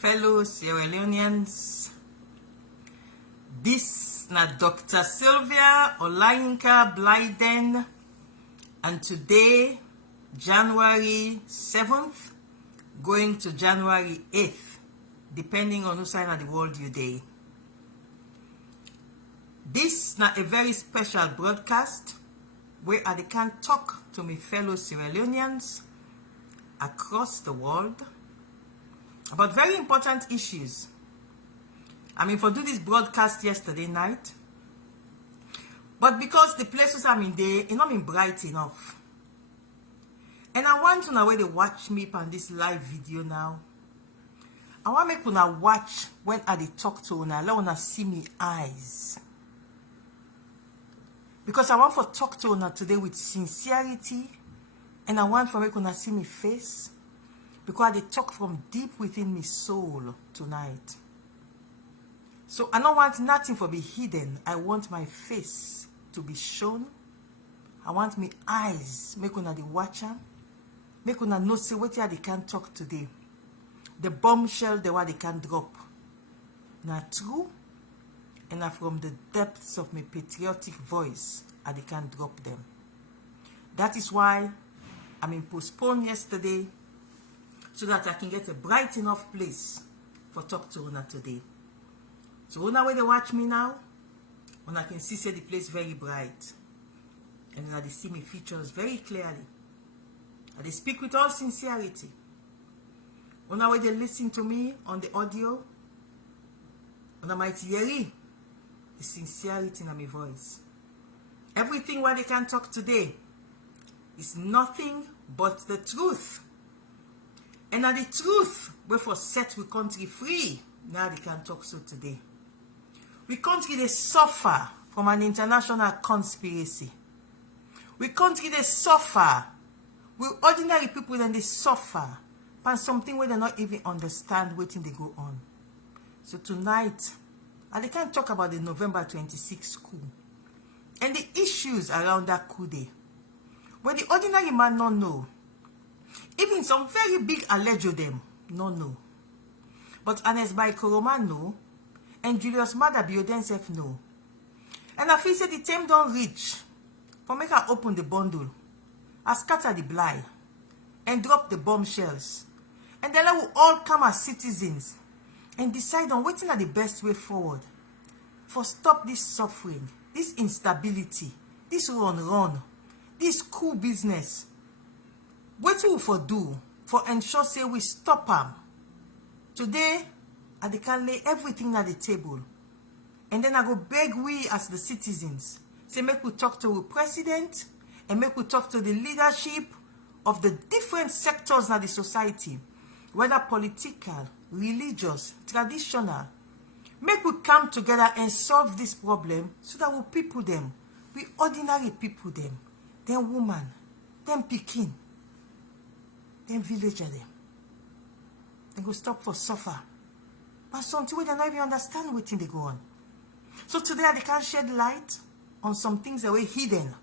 fellow Sierra Leoneans. This na Dr. Sylvia, Olayinka, Blyden, and today, January 7th, going to January 8th, depending on whose side of the world you day. This na a very special broadcast where I can talk to my fellow Sierra Leoneans across the world about very important issues. I mean, for do this broadcast yesterday night, but because the places I'm in there, it's not been bright enough. And I want to know where they watch me on this live video now. I want make una watch when I talk to una, let una see me eyes. Because I want to talk to una today with sincerity, and I want for make una see me face, because I talk from deep within my soul tonight. So I don't want nothing to be hidden. I want my face to be shown. I want my eyes, make una the watcher, make una know say what they can talk today. The bombshell the what they can drop. Now true, and from the depths of my patriotic voice, I can drop them. That is why I mean postponed yesterday, so that I can get a bright enough place for talk to una today. So una where they watch me now, una can see say the place very bright, and una they see my features very clearly. And they speak with all sincerity. Una where they listen to me on the audio, una might hear the sincerity in my voice. Everything what they can talk today is nothing but the truth. And the truth we for set we country free. Now they can talk so today. We country they suffer from an international conspiracy. We country they suffer. We ordinary people then they suffer from something where they not even understand what they go on. So tonight, and they can talk about the November 26th coup and the issues around that coup day. But the ordinary man not know. Even some very big alleged them no know. But Ernest Koroma know, and Julius Mother Blyden self know. And I feel say the time don't reach for make her open the bundle, I scatter the blind, and drop the bombshells. And then I will all come as citizens and decide on what is the best way forward for stop this suffering, this instability, this run, this cool business. What we for do for ensure say we stop them. Today, I can lay everything at the table. And then I go beg we as the citizens. Say make we talk to the president and make we talk to the leadership of the different sectors of the society. Whether political, religious, traditional. Make we come together and solve this problem so that we people them. We ordinary people them. Them woman, them pikin, them villager them. They go stop for suffer. But something we don't even understand what they go on. So today they can shed light on some things that were hidden.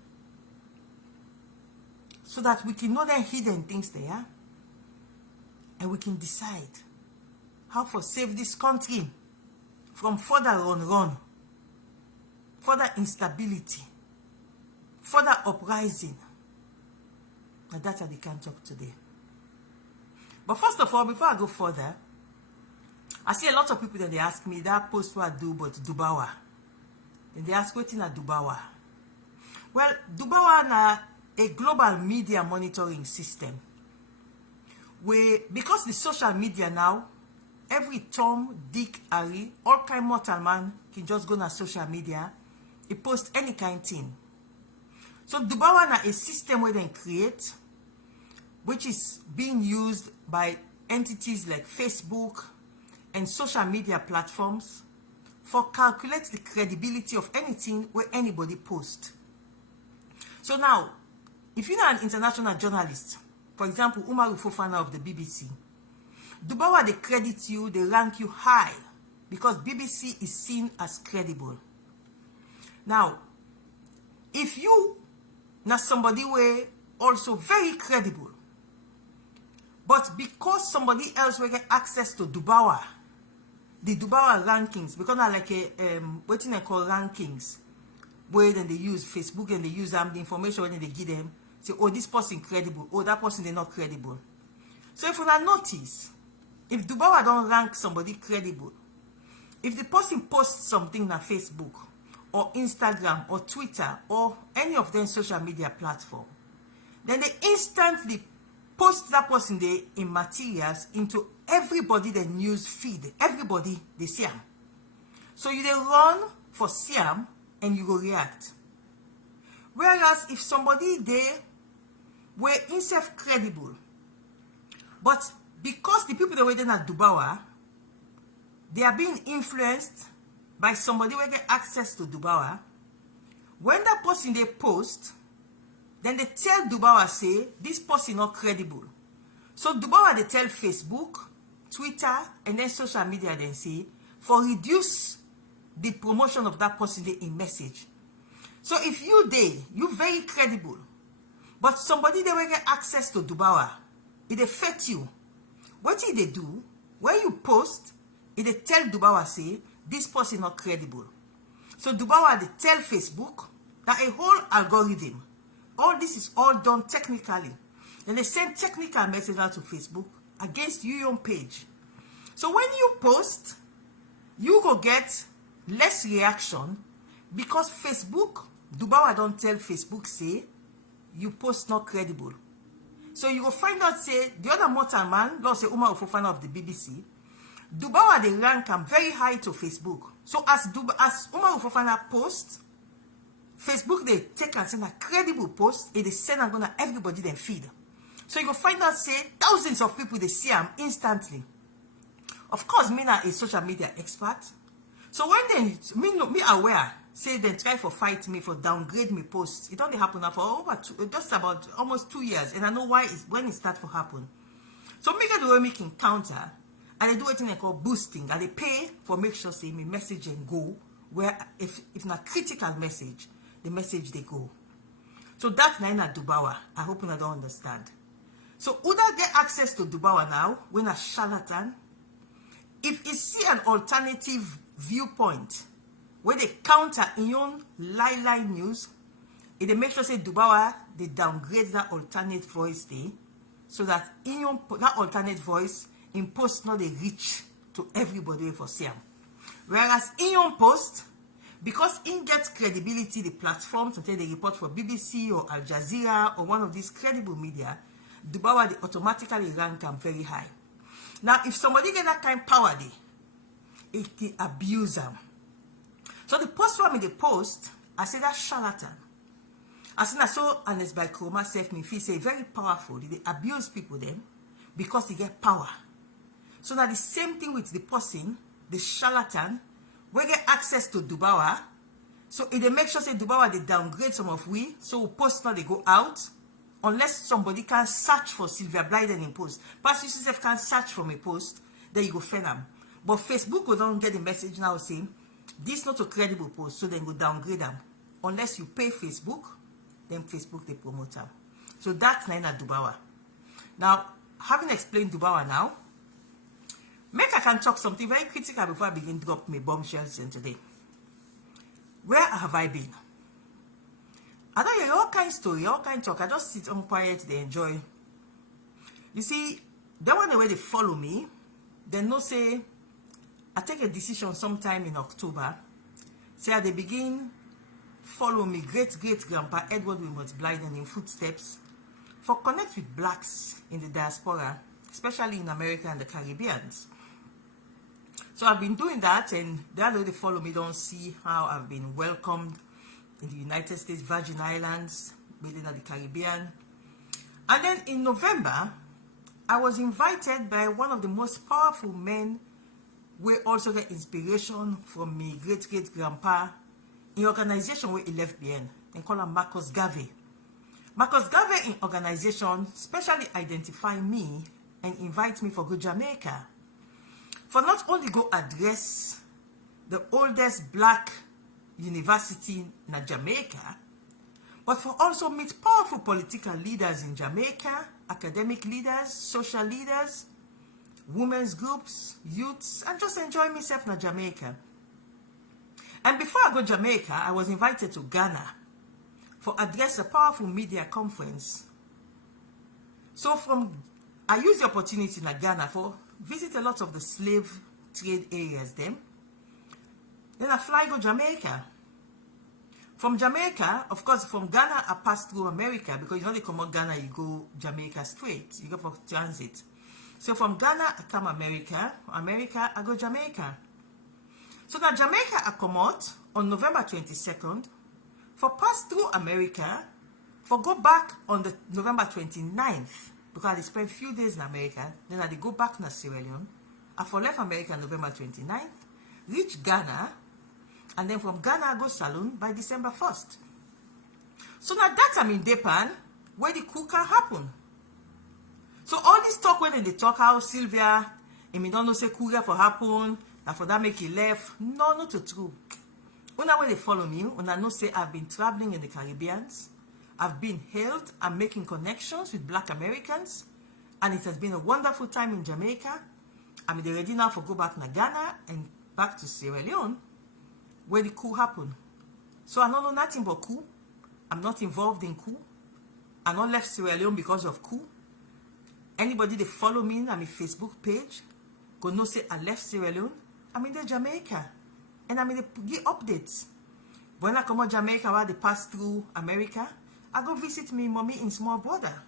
So that we can know the hidden things there. And we can decide how to save this country from further run, further instability, further uprising. And that's how they can talk today. But first of all, before I go further, I see a lot of people that they ask me that post what I do but Dubawa. Then they ask what's in a Dubawa. Well, Dubawa na a global media monitoring system. Where because the social media now, every Tom, Dick, Harry, all kind mortal man can just go on social media, he post any kind thing. So Dubawa na a system where they create, which is being used by entities like Facebook and social media platforms for calculate the credibility of anything where anybody posts. So now, if you're an international journalist, for example, Umar Fofana of the BBC, Dubawa, they credit you, they rank you high because BBC is seen as credible. Now, if you, not somebody were also very credible, But because somebody else will get access to Dubawa, the Dubawa rankings, because now like a what I call rankings, where then they use Facebook and they use the information when they give them, say, oh, this person credible, oh, that person they're not credible. So if you not notice, if Dubawa don't rank somebody credible, if the person posts something on Facebook or Instagram or Twitter or any of them social media platform, then they instantly post that person there in materials into everybody the news feed. Everybody they see them. So you they run for Siam and you go react. Whereas if somebody there were himself credible, but because the people that were there at Dubawa, they are being influenced by somebody who get access to Dubawa, when that person they post, then they tell Dubawa say, this person not credible. So Dubawa they tell Facebook, Twitter, and then social media then say, for reduce the promotion of that person they in message. So if you very credible, but somebody they will get access to Dubawa, it affect you. What did they do? When you post, it tell Dubawa say, this person not credible. So Dubawa they tell Facebook that a whole algorithm, all this is all done technically. And they send technical message out to Facebook against your own page. So when you post, you go get less reaction because Facebook, Dubawa don't tell Facebook say, you post not credible. So you go find out say, the other mortal man, don't say Umar Ofofana of the BBC, Dubawa they rank them very high to Facebook. So as Umar Ofofana post, Facebook they take and send a credible post, and they send and gonna everybody then feed. So you go find out say thousands of people they see them instantly. Of course, me not a social media expert. So when they me aware say they try for fight me for downgrade me posts, it only happen now for just about almost 2 years, and I know why when it start to happen. So make it the way making counter, and they do what they call boosting, and they pay for make sure say me message and go where if not critical message, the message they go. So that's Naina Dubawa. I hope you don't understand. So who that get access to Dubawa now when a charlatan? If you see an alternative viewpoint where they counter in your lie news, it they make sure say Dubawa they downgrade that alternate voice day, so that in your that alternate voice in post not they reach to everybody for Siam. Whereas in your post, because in gets credibility, the platforms until they report for BBC or Al Jazeera or one of these credible media, Dubawa they automatically rank them very high. Now, if somebody get that kind of power, it abuse them. So the post for me, the post, I say that charlatan. I say that so Ernest Koroma self me feel say very powerful. They abuse people then because they get power. So that the same thing with the person, the charlatan, we get access to Dubawa. So if they make sure say Dubawa they downgrade some of we, so post now they go out. Unless somebody can search for Sylvia Blyden in post. But you yourself can search from a post, then you go find them. But Facebook will don't get the message now saying, this not a credible post, so then go downgrade them. Unless you pay Facebook, then Facebook they promote them. So that's Naina Dubawa. Now, having explained Dubawa now, make I can talk something very critical before I begin to drop my bombshells in today. Where have I been? I don't hear all kind of story, all kind of talk. I just sit on quiet, they enjoy. You see, that one the way they follow me, they know say, I take a decision sometime in October, say they begin follow me, great-great-grandpa Edward Wilmot Blyden in footsteps, for connect with blacks in the diaspora, especially in America and the Caribbean. So I've been doing that, and the other way they follow me don't see how I've been welcomed in the United States, Virgin Islands, within the Caribbean. And then in November, I was invited by one of the most powerful men we also get inspiration from my great-great-grandpa in organization where he left behind. They call him Marcus Garvey. Marcus Garvey in organization specially identify me and invite me for go Jamaica. For not only go address the oldest black university in Jamaica, but for also meet powerful political leaders in Jamaica academic leaders, social leaders, women's groups, youths, and just enjoy myself in Jamaica. And before I go to Jamaica, I was invited to Ghana for address a powerful media conference. So I used the opportunity in Ghana for visit a lot of the slave trade areas then. Then I fly to Jamaica. From Jamaica, of course, from Ghana, I pass through America because you only come out Ghana, you go Jamaica straight. You go for transit. So from Ghana, I come America. America, I go Jamaica. So that Jamaica, I come out on November 22nd for pass through America for go back on the November 29th because I spent a few days in America. Then I go back to Sierra Leone. I for left America on November 29th, reach Ghana, and then from Ghana, I go Salon by December 1st. So now that I'm in Depan, where the coup can happen. So all this talk when they talk how Sylvia, and me don't know say coup for happen, and for that make it left. No, not true. When they follow me, when I know say I've been traveling in the Caribbeans, I've been hailed, I'm making connections with Black Americans, and it has been a wonderful time in Jamaica. I'm ready now for go back to Ghana and back to Sierra Leone, where the coup happened. So I don't know nothing about coup. I'm not involved in coup. I not left Sierra Leone because of coup. Anybody that follow me on my Facebook page, go know say I left Sierra Leone. I'm in the Jamaica. And I'm in the give updates. When I come to Jamaica while they pass through America, I go visit me mommy in small border.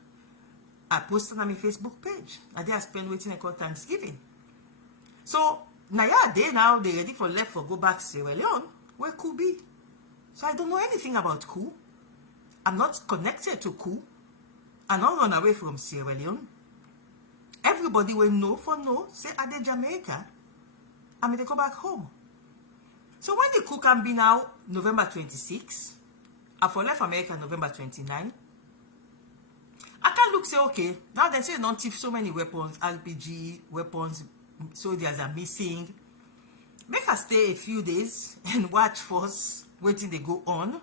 I post it on my Facebook page. I there I spend waiting and call Thanksgiving. So now now they ready for left for go back to Sierra Leone, where coup be. So I don't know anything about coup. I'm not connected to coup. I don't run away from Sierra Leone. Everybody will know for no, say I did Jamaica. I mean they go back home. So when the coup can be now November 26, I for left America November 29, I can look say okay, now they say don't thief so many weapons, RPG weapons, soldiers are missing. Make us stay a few days and watch first waiting they go on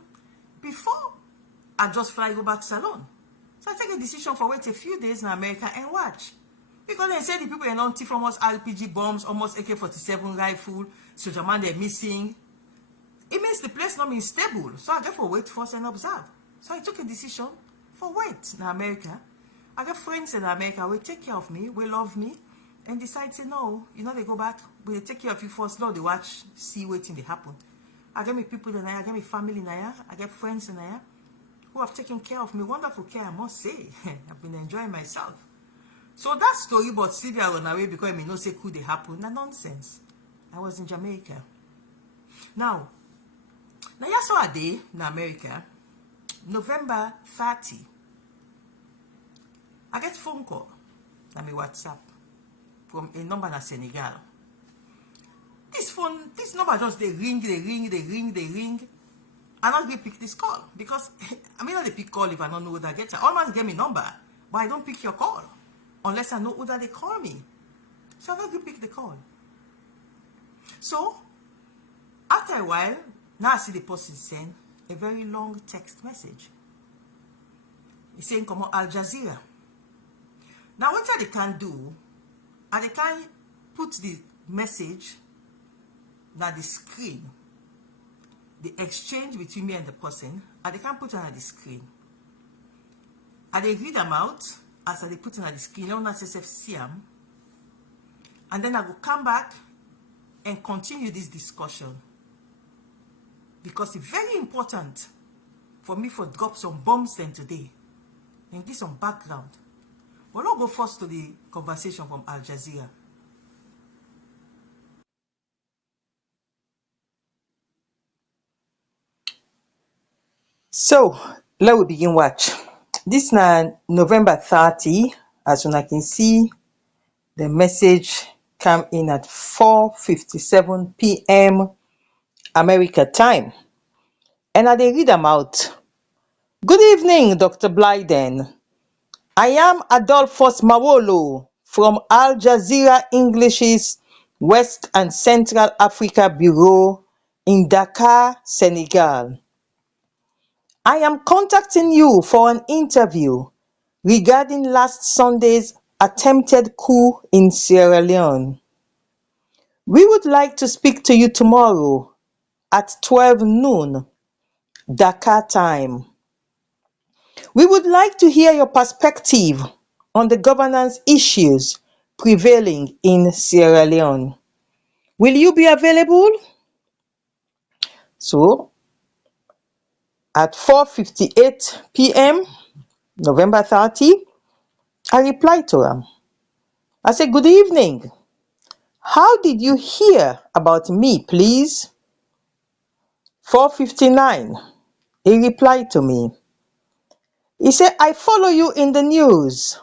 before I just fly go back Salon. So I take a decision for wait a few days in America and watch. Because they say the people are not thief almost RPG bombs, almost AK-47 rifle, soldier man they're missing. It means the place not being stable. So I therefore wait first and observe. So I took a decision for wait in America. I got friends in America who will take care of me, will love me, and decide say no, you know they go back, will take care of you first, no, they watch, see waiting they happen. I get me people in there, I get me family in there, I get friends in there who have taken care of me, wonderful care I must say. I've been enjoying myself. So that story about Sylvia run away because I may not say could they happen, na nonsense. I was in Jamaica. Now you saw a day in America, November 30. I get phone call on my WhatsApp from a number in Senegal. This number just they ring. I not really pick this call because I mean not they pick call if I don't know who that gets. I almost get me number, but I don't pick your call unless I know who that they call me. So I not really pick the call. So after a while, now I see the person send a very long text message. He's saying come on Al Jazeera. Now what they can do, and they can put the message on the screen, the exchange between me and the person, and they can put it on the screen. And they read them out as they put it on the screen, and then I will come back and continue this discussion. Because it's very important for me to drop some bombs then today and give some background. But let's go first to the conversation from Al Jazeera. So, let we begin watch. This now November 30, as you can see, the message came in at 4:57 p.m. America time. And I read them out. Good evening, Dr. Blyden. I am Adolphus Mawolo from Al Jazeera English's West and Central Africa Bureau in Dakar, Senegal. I am contacting you for an interview regarding last Sunday's attempted coup in Sierra Leone. We would like to speak to you tomorrow at 12 noon, Dakar time. We would like to hear your perspective on the governance issues prevailing in Sierra Leone. Will you be available? So, at 4:58 p.m., November 30, I replied to him. I said, "Good evening. How did you hear about me, please?" 4:59, he replied to me. He said, "I follow you in the news.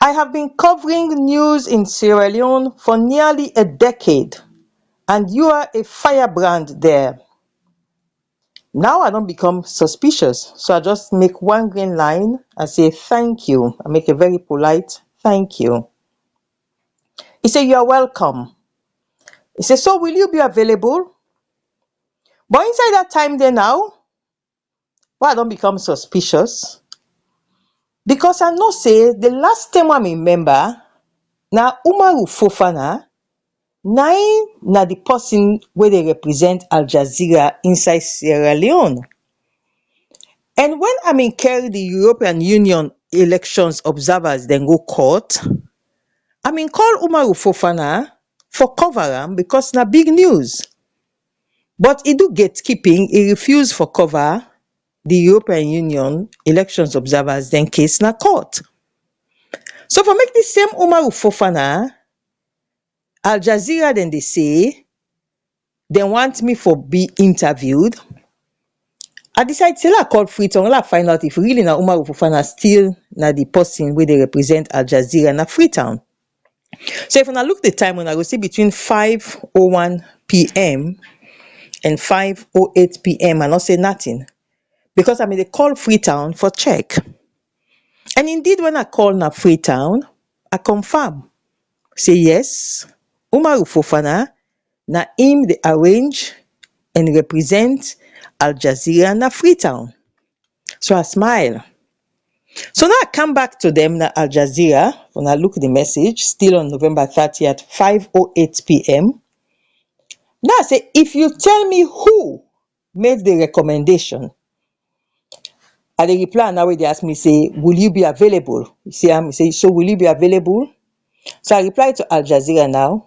I have been covering news in Sierra Leone for nearly a decade, and you are a firebrand there." Now I don't become suspicious, so I just make one green line and say thank you. I make a very polite thank you. He said, "You are welcome." He said, "So will you be available?" But inside that time there now, why I don't become suspicious? Because I know say the last time I remember, na Umaru Fofana, na the person where they represent Al Jazeera inside Sierra Leone. And when I carry the European Union elections observers then go court, call Umaru Fofana for cover am because na big news. But he do gatekeeping, he refuse for cover the European Union elections observers then case na court. So for make the same Umaru Fofana, Al Jazeera then they say they want me for be interviewed. I decide say I call Freetown, I find out if really na Umaru Fofana still na the person where they represent Al Jazeera na Freetown. So if I look the time when I go see between 5:01 p.m. and 5:08 p.m. I not say nothing. Because they call Freetown for check. And indeed when I call na Freetown, I confirm. Say yes, Umaru Fofana na him they arrange and represent Al Jazeera na Freetown. So I smile. So now I come back to them na Al Jazeera when I look the message still on November 30 at 5:08 p.m. Now I say, if you tell me who made the recommendation, I dey reply now where they ask me say, will you be available? You see, say, so will you be available? So I reply to Al Jazeera now.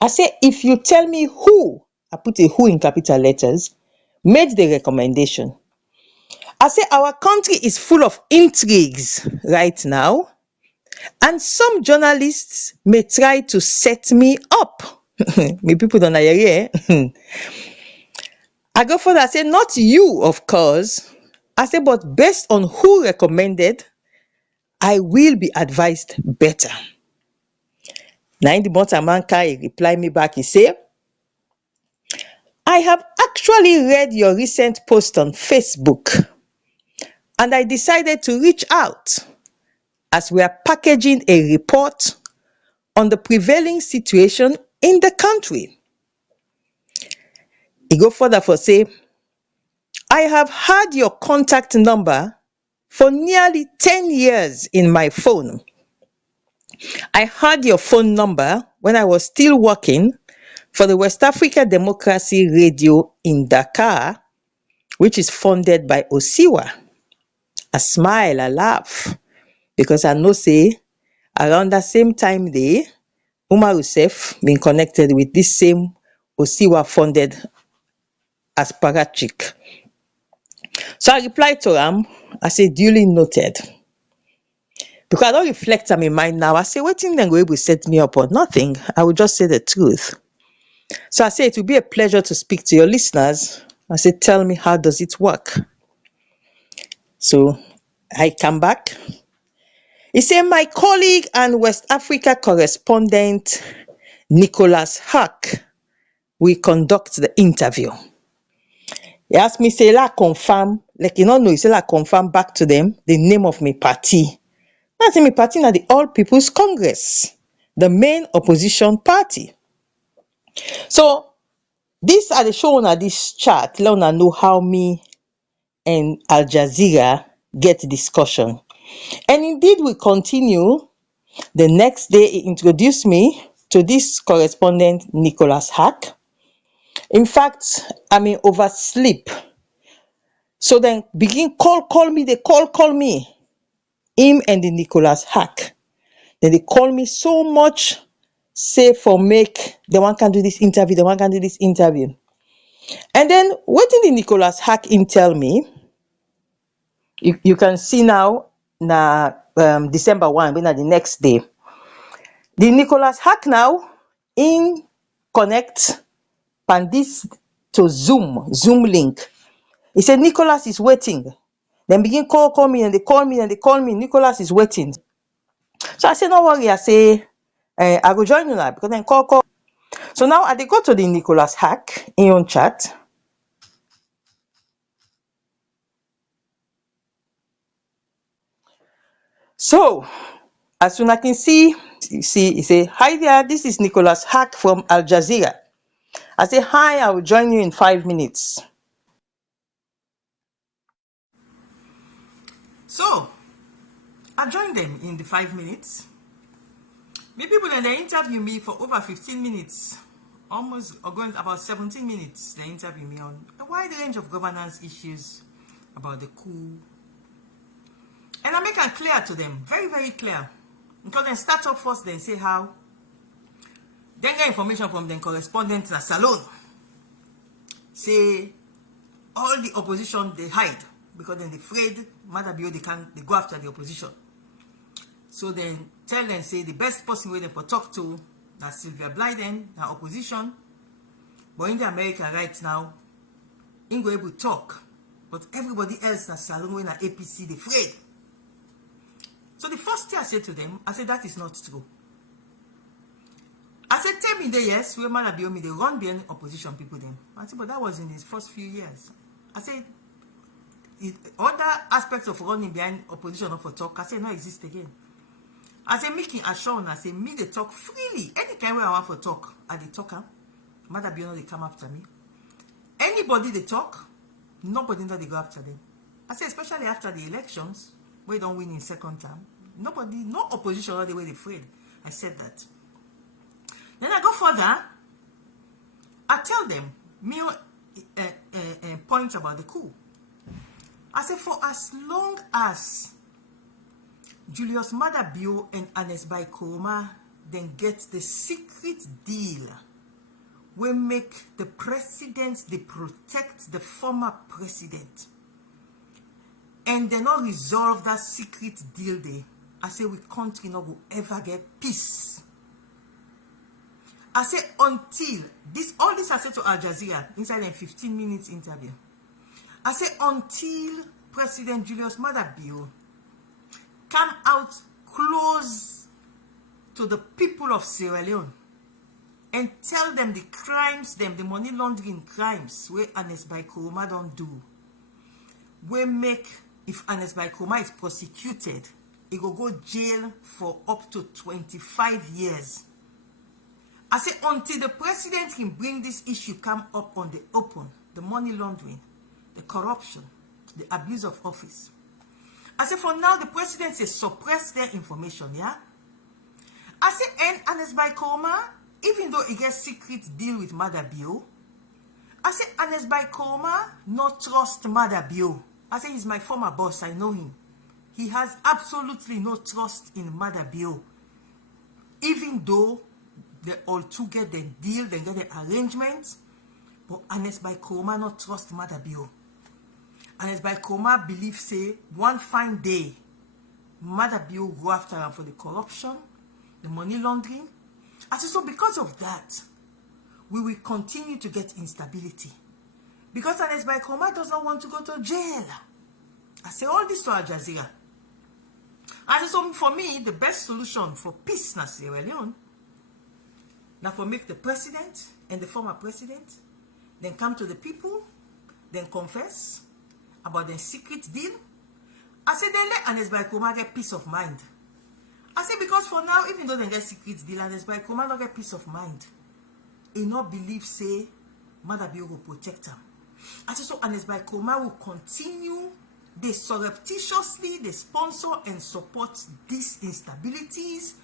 I say, if you tell me who, I put a who in capital letters, made the recommendation. I say, our country is full of intrigues right now, and some journalists may try to set me up. Me people don't hear. I go further, I say, not you, of course. I say, but based on who recommended, I will be advised better. Now in the Montamanka, he reply me back, he say, I have actually read your recent post on Facebook, and I decided to reach out as we are packaging a report on the prevailing situation in the country. He go further for say, I have had your contact number for nearly 10 years in my phone. I had your phone number when I was still working for the West Africa Democracy Radio in Dakar, which is funded by Osiwa. I smile, I laugh, because I know say around that same time day, Umar Youssef been connected with this same Osiwa funded apparatchik. So I replied to him, I say, duly noted. Because I don't reflect on my mind now. I say, wetin dem go able set me up or nothing. I will just say the truth. So I say, it will be a pleasure to speak to your listeners. I say, tell me, how does it work? So I come back. He said, my colleague and West Africa correspondent, Nicholas Hack, will conduct the interview. He asked me, say, la confirm, like you don't know, he said, la confirm back to them the name of my party. I say, my party na the All People's Congress, the main opposition party. So, this are the show on this chart. Let una know how me and Al Jazeera get discussion. And indeed, we continue. The next day, he introduced me to this correspondent, Nicholas Hack. In fact, I'm in oversleep. So then begin call me, they call me. Him and the Nicholas Hack. Then they call me so much, say for make, the one can do this interview, the one can do this interview. And then what did the Nicholas Hack in tell me? You can see now, December 1, when the next day. The Nicholas Hack now in connect Pandis to Zoom link. He said Nicholas is waiting. Then begin call me, and they call me. Nicholas is waiting. So I say no worry. I say I go join you now because then call. So now I dey go to the Nicholas Hack in your chat. So as soon as I can see, he say, hi there, this is Nicholas Hack from Al Jazeera. I say, hi, I will join you in 5 minutes. So I joined them in the 5 minutes. Me people then they interview me for over 15 minutes, almost or going about 17 minutes. They interview me on a wide range of governance issues about the coup. And I make it clear to them, very, very clear. Because they start up first, then say how. Then get information from the correspondent at Salon. Say all the opposition they hide because then they afraid Madabio they go after the opposition. So then tell them say the best person where they for talk to that Sylvia Blyden, the opposition. But in the America right now, ain't go able to talk. But everybody else that Salon when APC they afraid. So the first thing I said to them, I said that is not true. I said, tell me the yes, where Madabio me they run behind opposition people then. I said, but that was in his first few years. I said, other aspects of running behind opposition or for talk, I said, no exist again. I said, making assurance, I said, me they talk freely. Any kind where I want for talk, I they talk. Madabio no they come after me. Anybody they talk, nobody know they go after them. I said, especially after the elections, we don't win in second term. Nobody, no opposition all the way they afraid. I said that. Then I go further. I tell them me point about the coup. I say for as long as Julius Madabio and Ernest Koroma then get the secret deal, we make the president they protect the former president, and they not resolve that secret deal there. I say we country not go ever get peace. I say until this, all this I said to Al Jazeera inside a 15 minutes interview. I say until President Julius Madabio come out close to the people of Sierra Leone and tell them the crimes, the money laundering crimes where Ernest Koroma don't do. We make, if Ernest Koroma is prosecuted, he will go jail for up to 25 years. I say until the president can bring this issue come up on the open, the money laundering, the corruption, the abuse of office. I say for now the president says suppress their information, yeah? I say and Ernest Koroma, even though he gets secret deal with Madabio, I say Ernest Koroma not trust Madabio. I say he's my former boss, I know him. He has absolutely no trust in Madabio. Even though they all two get the deal, they get the arrangements, but Ernest Koroma not trust Madabio. Ernest Koroma believe say one fine day Madabio go after him for the corruption, the money laundering. I say so because of that, we will continue to get instability. Because Ernest Koroma does not want to go to jail. I say all this to Al Jazeera. I say so for me, the best solution for peace in Sierra Leone, now for make the president and the former president then come to the people, then confess about their secret deal. I say then let Ernest Koroma get peace of mind. I say because for now, even though they get secret deal, Ernest Koroma don't get peace of mind. He not believe say Madabio will protect him. I say so Ernest Koroma will continue they surreptitiously, they sponsor and support these instabilities,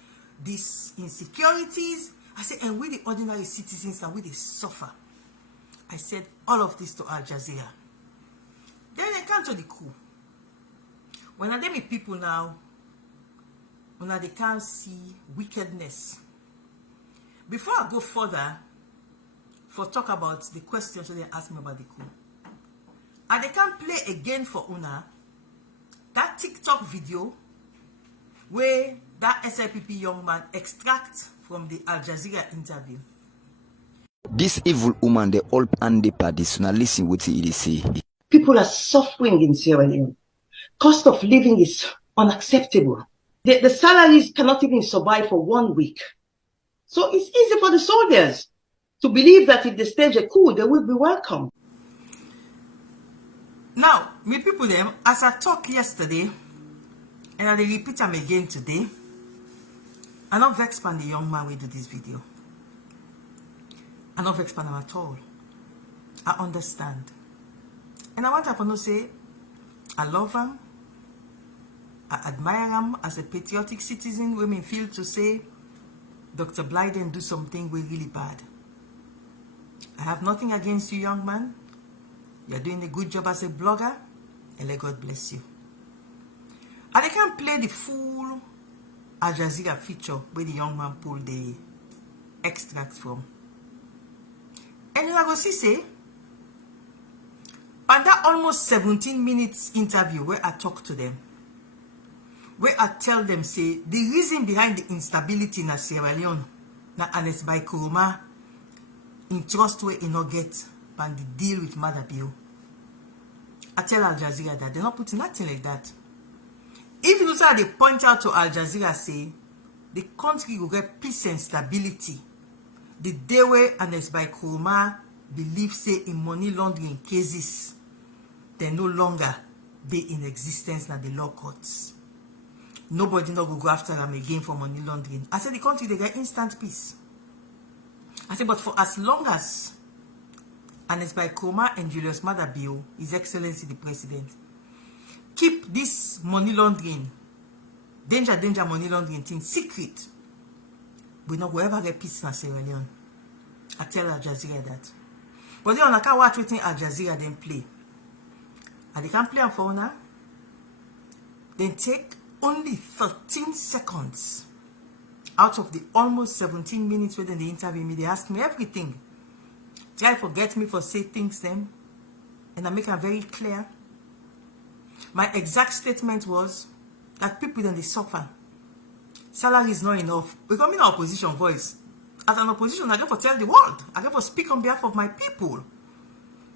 these insecurities. I said, and we the ordinary citizens, and we they suffer. I said all of this to Al Jazeera. Then they come to the coup. When I meet people now, when they can't see wickedness. Before I go further, for talk about the questions that they asked me about the coup, and they can play again for Una that TikTok video where that SIPP young man extract from the Al Jazeera interview. This evil woman, they all and the parties, now listen what he say. People are suffering in Sierra Leone. Cost of living is unacceptable. The salaries cannot even survive for 1 week. So it's easy for the soldiers to believe that if they stage a coup, they will be welcome. Now, me people them, as I talked yesterday, and I repeat them again today, I'm not vexed by the young man we do this video. I'm not vexed by him at all. I understand. And I want to say, I love him. I admire him as a patriotic citizen. Women feel to say, Dr. Blyden do something really bad. I have nothing against you, young man. You're doing a good job as a blogger, and let God bless you. And I can play the full Al Jazeera feature where the young man pulled the extracts from. And you are going to say, on that almost 17 minutes interview where I talk to them, where I tell them, say, the reason behind the instability in Sierra Leone, na Ernest Koroma, in trust where he not get, and the deal with Mother Bill. I tell Al Jazeera that they're not putting nothing like that. If you say they point out to Al Jazeera, say, the country will get peace and stability. The day where Ernest Koroma believe, say, in money laundering cases, they no longer be in existence na the law courts. Nobody not go after them again for money laundering. I said the country they get instant peace. I said, but for as long as Ernest Koroma and Julius Madabio, His Excellency the President, keep this money laundering, danger money laundering thing secret, we not go ever get peace in Sierra Leone. I tell Al Jazeera that. But then I can't watch everything Al Jazeera then play. And they can play on phone now. Then take only 13 seconds out of the almost 17 minutes within the interview me. They ask me everything. Try forget me for say things then. And I make them very clear. My exact statement was that people then they suffer. Salary is not enough. Becoming an opposition voice. As an opposition, I get to tell the world. I get to speak on behalf of my people.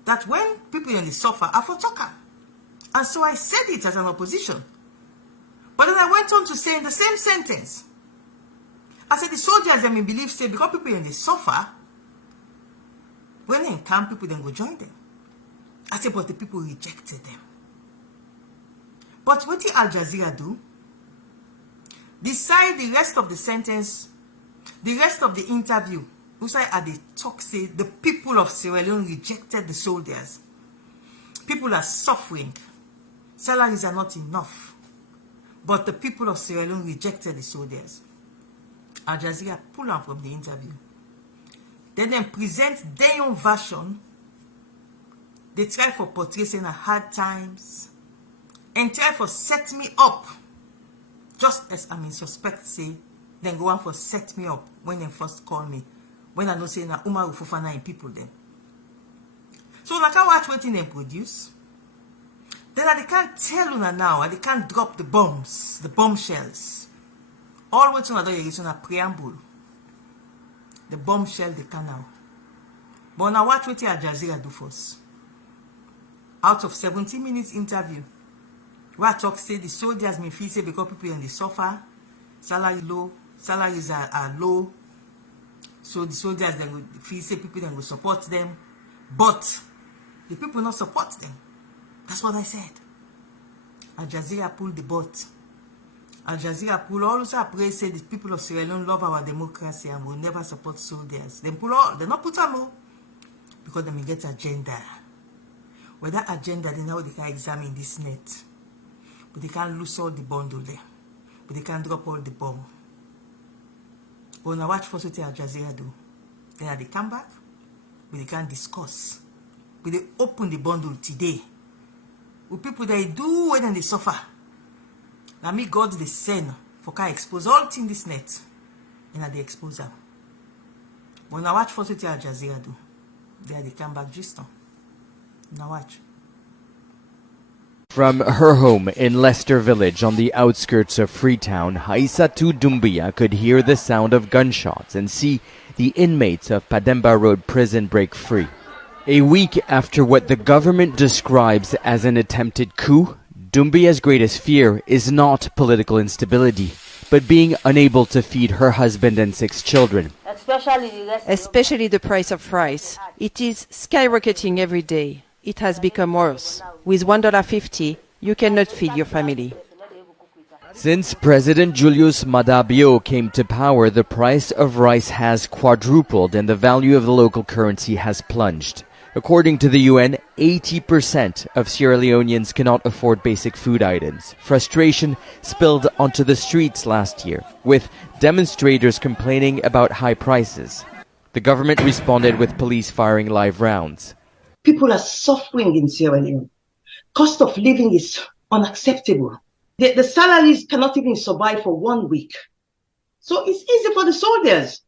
That when people then they suffer, I for talker. And so I said it as an opposition. But then I went on to say in the same sentence, I said the soldiers them in belief say because people then they suffer, when they in camp, people then go join them. I said, but the people rejected them. But what did Al Jazeera do? Beside the rest of the sentence, the rest of the interview, which I had the talk say the people of Sierra Leone rejected the soldiers. People are suffering. Salaries are not enough. But the people of Sierra Leone rejected the soldiers. Al Jazeera pull out from the interview. Then present their own version. They try for portraying hard times. And try for set me up. Just as I'm in suspect say, then go on for set me up when they first call me. When I know say na Umar Ufufana in people then. So like I watch what they produce. Then I can't tell you now, I can't drop the bombs, the bombshells. All what you do is a preamble. The bombshell they can now. But now watch what Al Jazeera do first. Out of 17 minutes interview, where I talk say the soldiers may feel say because people in the suffer, salary low, salaries are low. So the soldiers then will feel say people then will support them. But the people not support them. That's what I said. Al Jazeera pulled the boat. Al Jazeera pull also pray say the people of Sierra Leone love our democracy and will never support soldiers. They pull all, they not put them all because they may get agenda. With that agenda, then now they can examine this net. But they can't lose all the bundle there. But they can't drop all the bomb. But now watch for what Al Jazeera do. Then they come back, but they can't discuss. But they open the bundle today. With people they do when they suffer. Now me God the send for can expose all in this net. And they expose them. But now watch for what Al Jazeera do. They come back just now. Now watch. From her home in Leicester Village on the outskirts of Freetown, Aissatou Doumbia could hear the sound of gunshots and see the inmates of Pademba Road prison break free. A week after what the government describes as an attempted coup, Doumbia's greatest fear is not political instability, but being unable to feed her husband and 6 children. Especially the price of rice. It is skyrocketing every day. It has become worse. With $1.50, you cannot feed your family. Since President Julius Maada Bio came to power, the price of rice has quadrupled and the value of the local currency has plunged. According to the UN, 80% of Sierra Leoneans cannot afford basic food items. Frustration spilled onto the streets last year, with demonstrators complaining about high prices. The government responded with police firing live rounds. People are suffering in Sierra Leone. Cost of living is unacceptable. The salaries cannot even survive for 1 week. So it's easy for the soldiers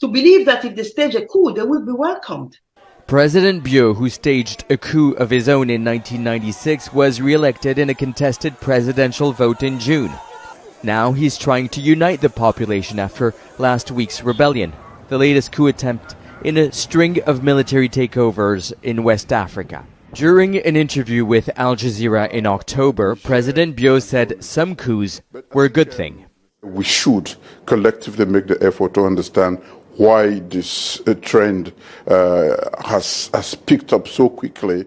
to believe that if they stage a coup, they will be welcomed. President Bio, who staged a coup of his own in 1996, was re-elected in a contested presidential vote in June. Now he's trying to unite the population after last week's rebellion, the latest coup attempt in a string of military takeovers in West Africa. During an interview with Al Jazeera in October, President Bio said some coups were a good thing. We should collectively make the effort to understand why this trend has picked up so quickly.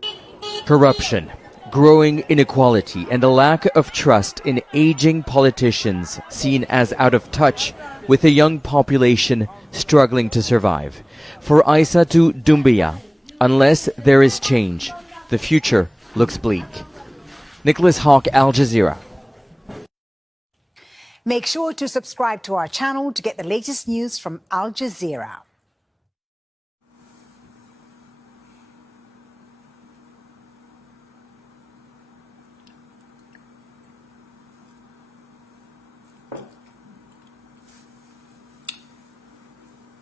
Corruption, growing inequality, and a lack of trust in aging politicians seen as out of touch with a young population struggling to survive. For Aissatou Doumbia, unless there is change, the future looks bleak. Nicholas Hawk, Al Jazeera. Make sure to subscribe to our channel to get the latest news from Al Jazeera.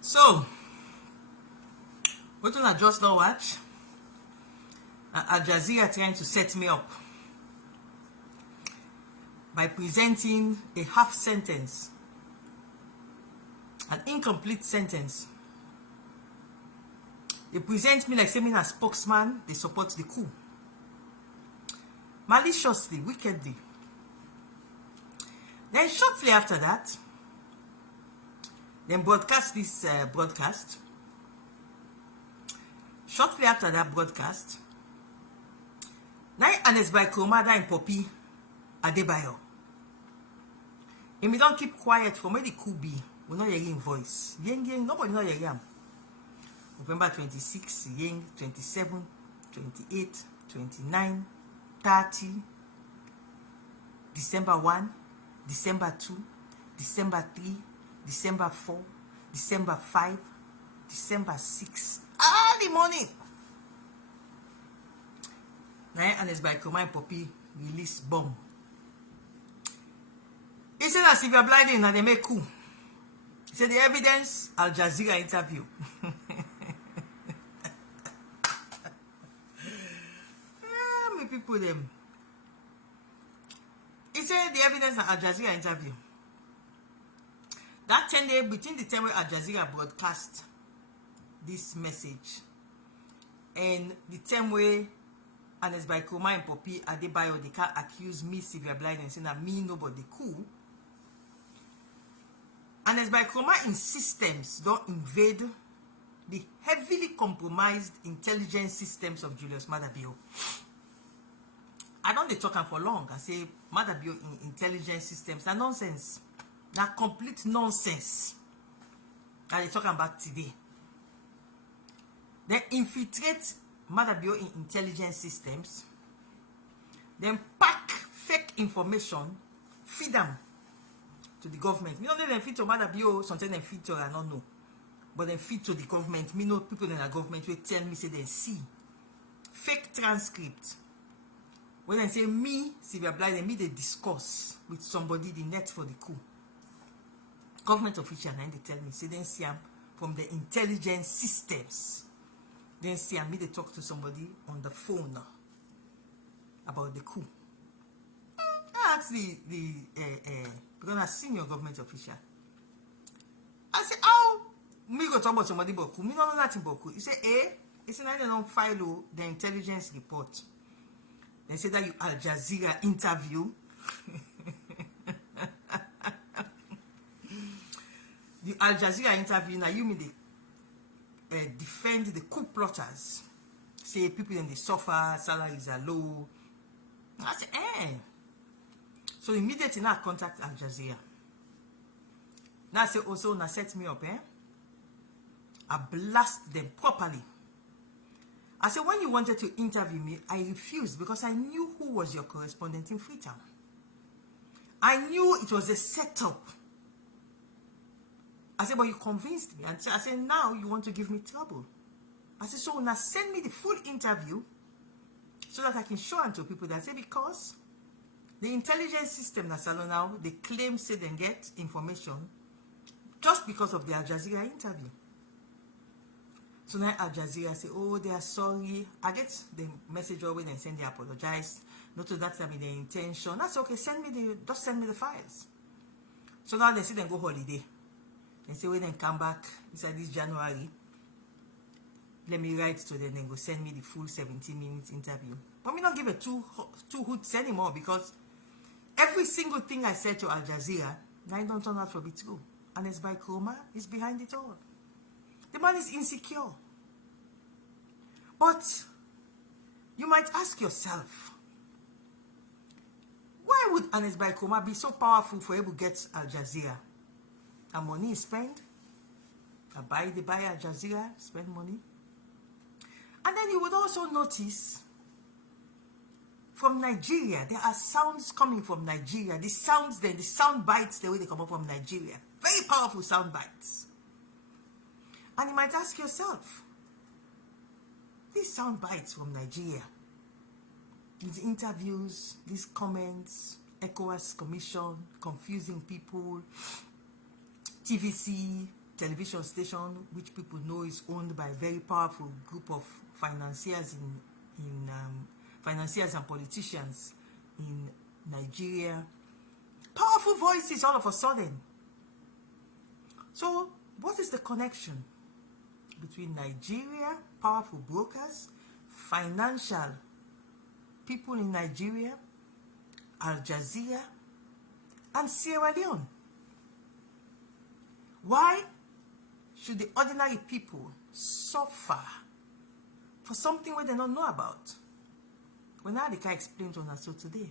So, what I just now watch? Al Jazeera trying to set me up by presenting a half sentence, an incomplete sentence. They present me like saying as spokesman, they support the coup. Maliciously, wickedly. Then shortly after that, then broadcast this broadcast. Shortly after that broadcast, now Ernest Koroma in Poppy Adebayo. If we don't keep quiet from where the coup be, we're not hearing voice. Yeng, nobody not hearing. November 26, Yeng, 27, 28, 29, 30, December 1, December 2, December 3, December 4, December 5, December 6, early morning. Now Ernest Koroma and Poppy release bomb. He said that Sylvia Blyden and they make coup. He said the evidence, Al Jazeera interview. Me people them. He said the evidence Al Jazeera interview. That 10 days between the time where Al Jazeera broadcast this message and the time where Ernest Koroma and Poppy Adebayo, they can't accuse me, Sylvia Blyden, saying that me nobody coup. Ernest Koroma in systems don't invade the heavily compromised intelligence systems of Julius Maada Bio. I don't talk for long. I say Maada Bio in intelligence systems are nonsense. They're complete nonsense that they're talking about today. They infiltrate Madabio in intelligence systems, then pack fake information, feed them to the government. Me know they feed to Madabio, sometimes they feed to I don't know. But then feed to the government. Me know people in the government will tell me say they see fake transcript. When they say me, Sylvia Blyden, me they discuss with somebody the net for the coup. Government official and they tell me, say then see them from the intelligence systems. Then see me they talk to somebody on the phone about the coup. I asked because I senior government official. I said, oh, me go talk about somebody about coup. Me don't know nothing about coup. He said, he said, I don't file the intelligence report. They said that you Al Jazeera interview. The Al Jazeera interview, now you mean they defend the coup plotters. Say people in the suffer, salaries are low. I said, So immediately now I contact Al Jazeera. Now I say also now set me up, I blast them properly. I said, when you wanted to interview me, I refused because I knew who was your correspondent in Freetown. I knew it was a setup. I said, but you convinced me. And I said, now you want to give me trouble. I said, so now send me the full interview so that I can show them to people that say, because the intelligence system that's now, they claim say they get information just because of the Al Jazeera interview. So now Al Jazeera say, oh, they are sorry. I get the message always and send they apologize. Not to that time in their intention. That's okay. Just send me the files. So now they say they go holiday. They say when they come back inside this January, let me write to them and go send me the full 17-minute interview. But me not give it two hoots anymore because every single thing I said to Al Jazeera, now I don't turn out to be true. Ernest Koroma is behind it all. The man is insecure. But you might ask yourself, why would Ernest Koroma be so powerful for able to get Al Jazeera? And money is spent. Buy Al Jazeera, spend money. And then you would also notice from Nigeria, there are sounds coming from Nigeria. The sounds there, the sound bites, the way they come up from Nigeria. Very powerful sound bites. And you might ask yourself, these sound bites from Nigeria, these interviews, these comments, ECOWAS Commission, confusing people, TVC, television station, which people know is owned by a very powerful group of financiers financiers and politicians in Nigeria. Powerful voices all of a sudden. So, what is the connection between Nigeria, powerful brokers, financial people in Nigeria, Al Jazeera, and Sierra Leone? Why should the ordinary people suffer for something where they don't know about? Well, now they can explain to us so today.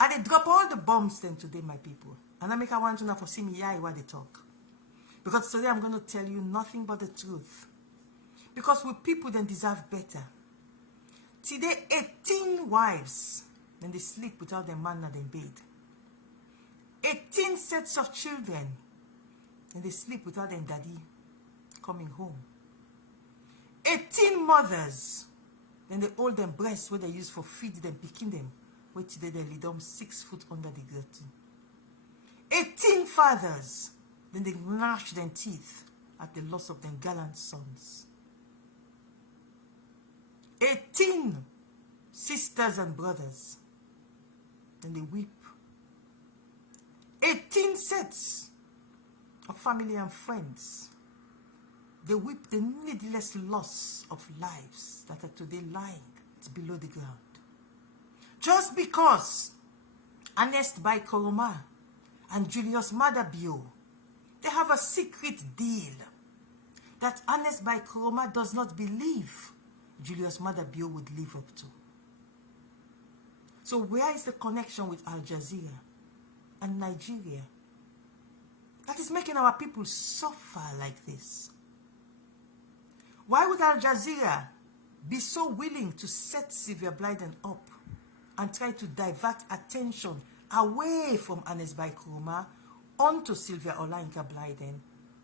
And they drop all the bombs then today, my people. And I make I want to know for see me what they talk. Because today I'm going to tell you nothing but the truth. Because we people then deserve better. Today, 18 wives, then they sleep without their man in bed. 18 sets of children, and they sleep without their daddy coming home. 18 mothers, then they hold them breasts where they use for feed them, picking them. Wait today they lead them 6 foot under the guillotine. 18 fathers, then they gnash their teeth at the loss of their gallant sons. 18 sisters and brothers, then they weep. 18 sets of family and friends, they weep the needless loss of lives that are today lying below the ground. Just because Ernest Koroma and Julius Madabio, they have a secret deal that Ernest Koroma does not believe Julius Madabio would live up to. So where is the connection with Al Jazeera and Nigeria that is making our people suffer like this? Why would Al Jazeera be so willing to set Sylvia Blyden up and try to divert attention away from Ernest Koroma onto Sylvia Olayinka Blyden,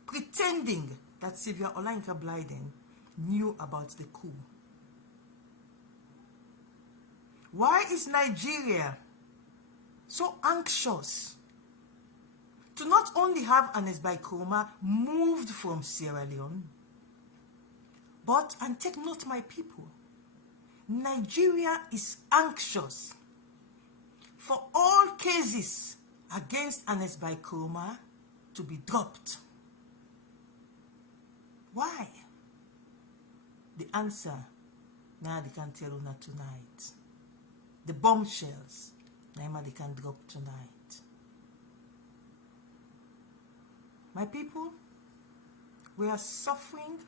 pretending that Sylvia Olayinka Blyden knew about the coup? Why is Nigeria so anxious to not only have Ernest Koroma moved from Sierra Leone, but, and take note my people, Nigeria is anxious for all cases against Ernest Koroma to be dropped. Why? The answer, now they can tell you tonight. The bombshells, now they can drop tonight. My people, we are suffering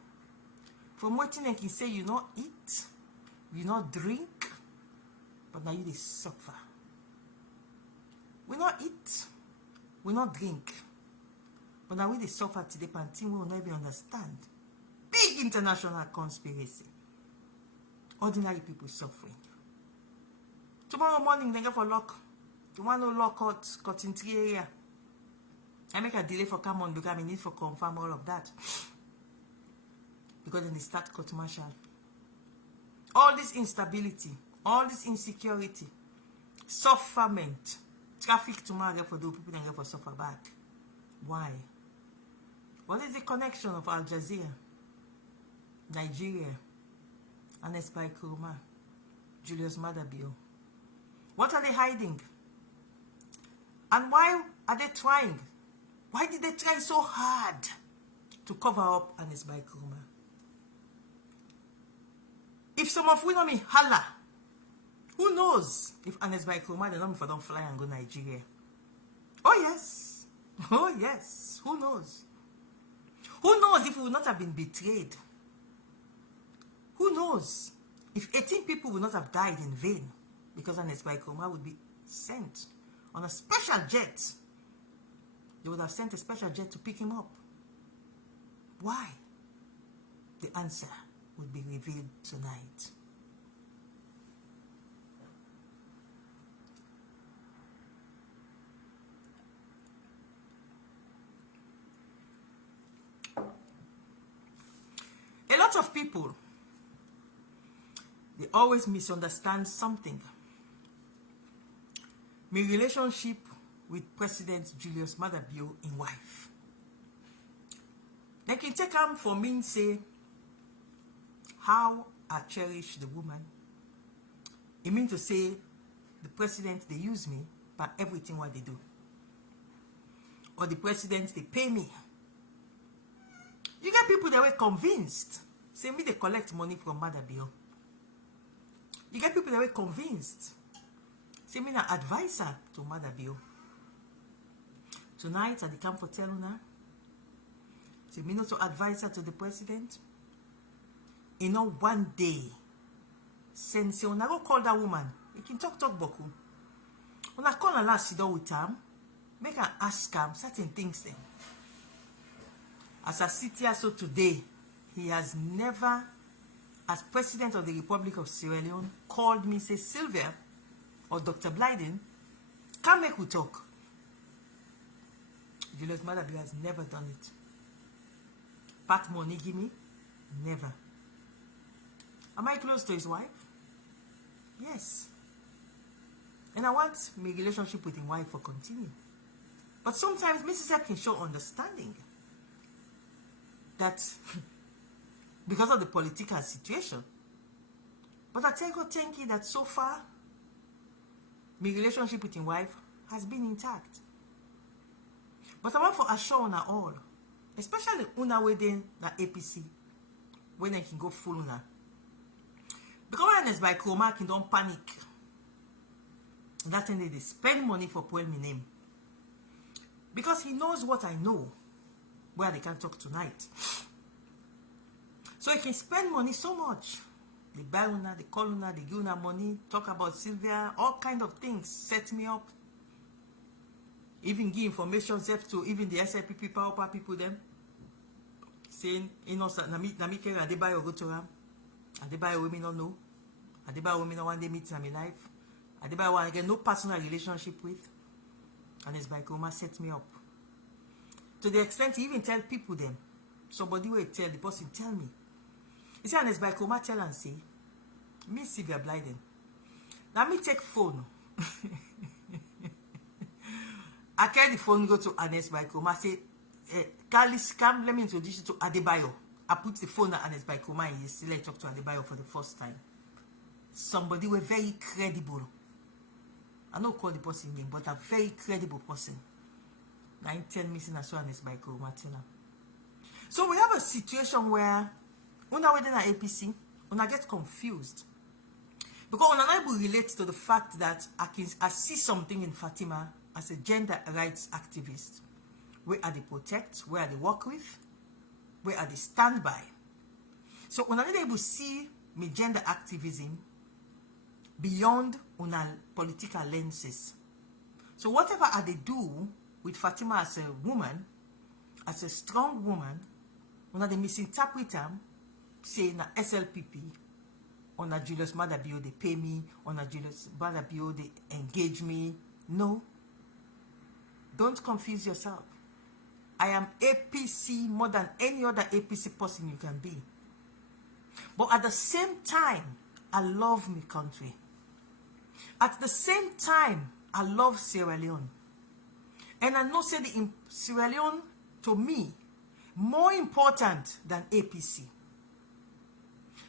from what I can say you not eat, you not drink, but now you they suffer. We not eat, we not drink, but now we they suffer today, and we will not even understand. Big international conspiracy. Ordinary people suffering. Tomorrow morning, they go for lock. The one who lock cut in 3 area. I make a delay for come on because I need for confirm all of that. Because then they start court martial. All this instability, all this insecurity, sufferment, traffic tomorrow for those people and for suffer back. Why? What is the connection of Al Jazeera, Nigeria, Ernest Koroma, Julius Madabio? What are they hiding? And why are they trying? Why did they try so hard to cover up Ernest Koroma? If some of we know me holla, who knows if Ernest Koroma don't fly and go Nigeria? Oh yes, oh yes, who knows? Who knows if we would not have been betrayed? Who knows if 18 people would not have died in vain because Ernest Koroma would be sent on a special jet? They would have sent a special jet to pick him up. Why? The answer would be revealed tonight. A lot of people, they always misunderstand something. My relationship with President Julius Madabio in wife. They can take him for me and say how I cherish the woman. It means to say the president, they use me by everything what they do. Or the president, they pay me. You get people that were convinced. Say me they collect money from Madabio. You get people that were convinced. Say me an advisor to Madabio. Tonight at the camp for Teluna. Say me not advisor to the president. You know, one day, since you go call that woman, you can talk boku. When I call her last sit down with him, make her ask him certain things then. As I sit here so today, he has never, as president of the Republic of Sierra Leone, called me, say, Sylvia or Dr. Blyden, come make we talk. Julius Madabio has never done it. Pat money give me? Never. Am I close to his wife? Yes. And I want my relationship with his wife to continue. But sometimes Mrs. F can show understanding that because of the political situation. But I tell God, thank you that so far, my relationship with his wife has been intact. But I want to assure una all, especially una within the APC, when I can go full una. Because Ernest Koroma can don't panic. That's when they spend money for putting my name. Because he knows what I know, where they can talk tonight. So he can spend money so much. They buy una, they call una, they give una money, talk about Sylvia, all kind of things, set me up. Even give information to even the SIPP power people them. Saying, you know, Nami Kera, they buy or go to them. Adebayo women don't know. Adebayo women don't want to meet in my life. Adebayo want to get no personal relationship with. And Ernest Koroma set me up. To the extent he even tell people them. Somebody will tell the person, tell me. He said, Ernest Koroma tell and say, me Sylvia Blyden. Now me take phone. I carry the phone, go to Ernest Koroma, say, Carlis, come, let me introduce you to Adebayo. I put the phone at Ernest Koroma and he still talk to Adebayo for the first time. Somebody were very credible. I don't call the person name, but a very credible person. 9-10 missing as well Ernest Koroma. So we have a situation where una within an APC, una get confused. Because una not able to relate to the fact that I see something in Fatima as a gender rights activist. Where are they protect? Where are they work with? Where are they stand by? So una not able to see me gender activism beyond una political lenses. So whatever are they do with Fatima as a woman, as a strong woman, una they misinterpret them, say na SLPP, on a Julius Madabio they pay me, on a Julius Madabio they engage me. No. Don't confuse yourself. I am APC more than any other APC person you can be. But at the same time, I love my country. At the same time, I love Sierra Leone. And I know say the Sierra Leone, to me, more important than APC.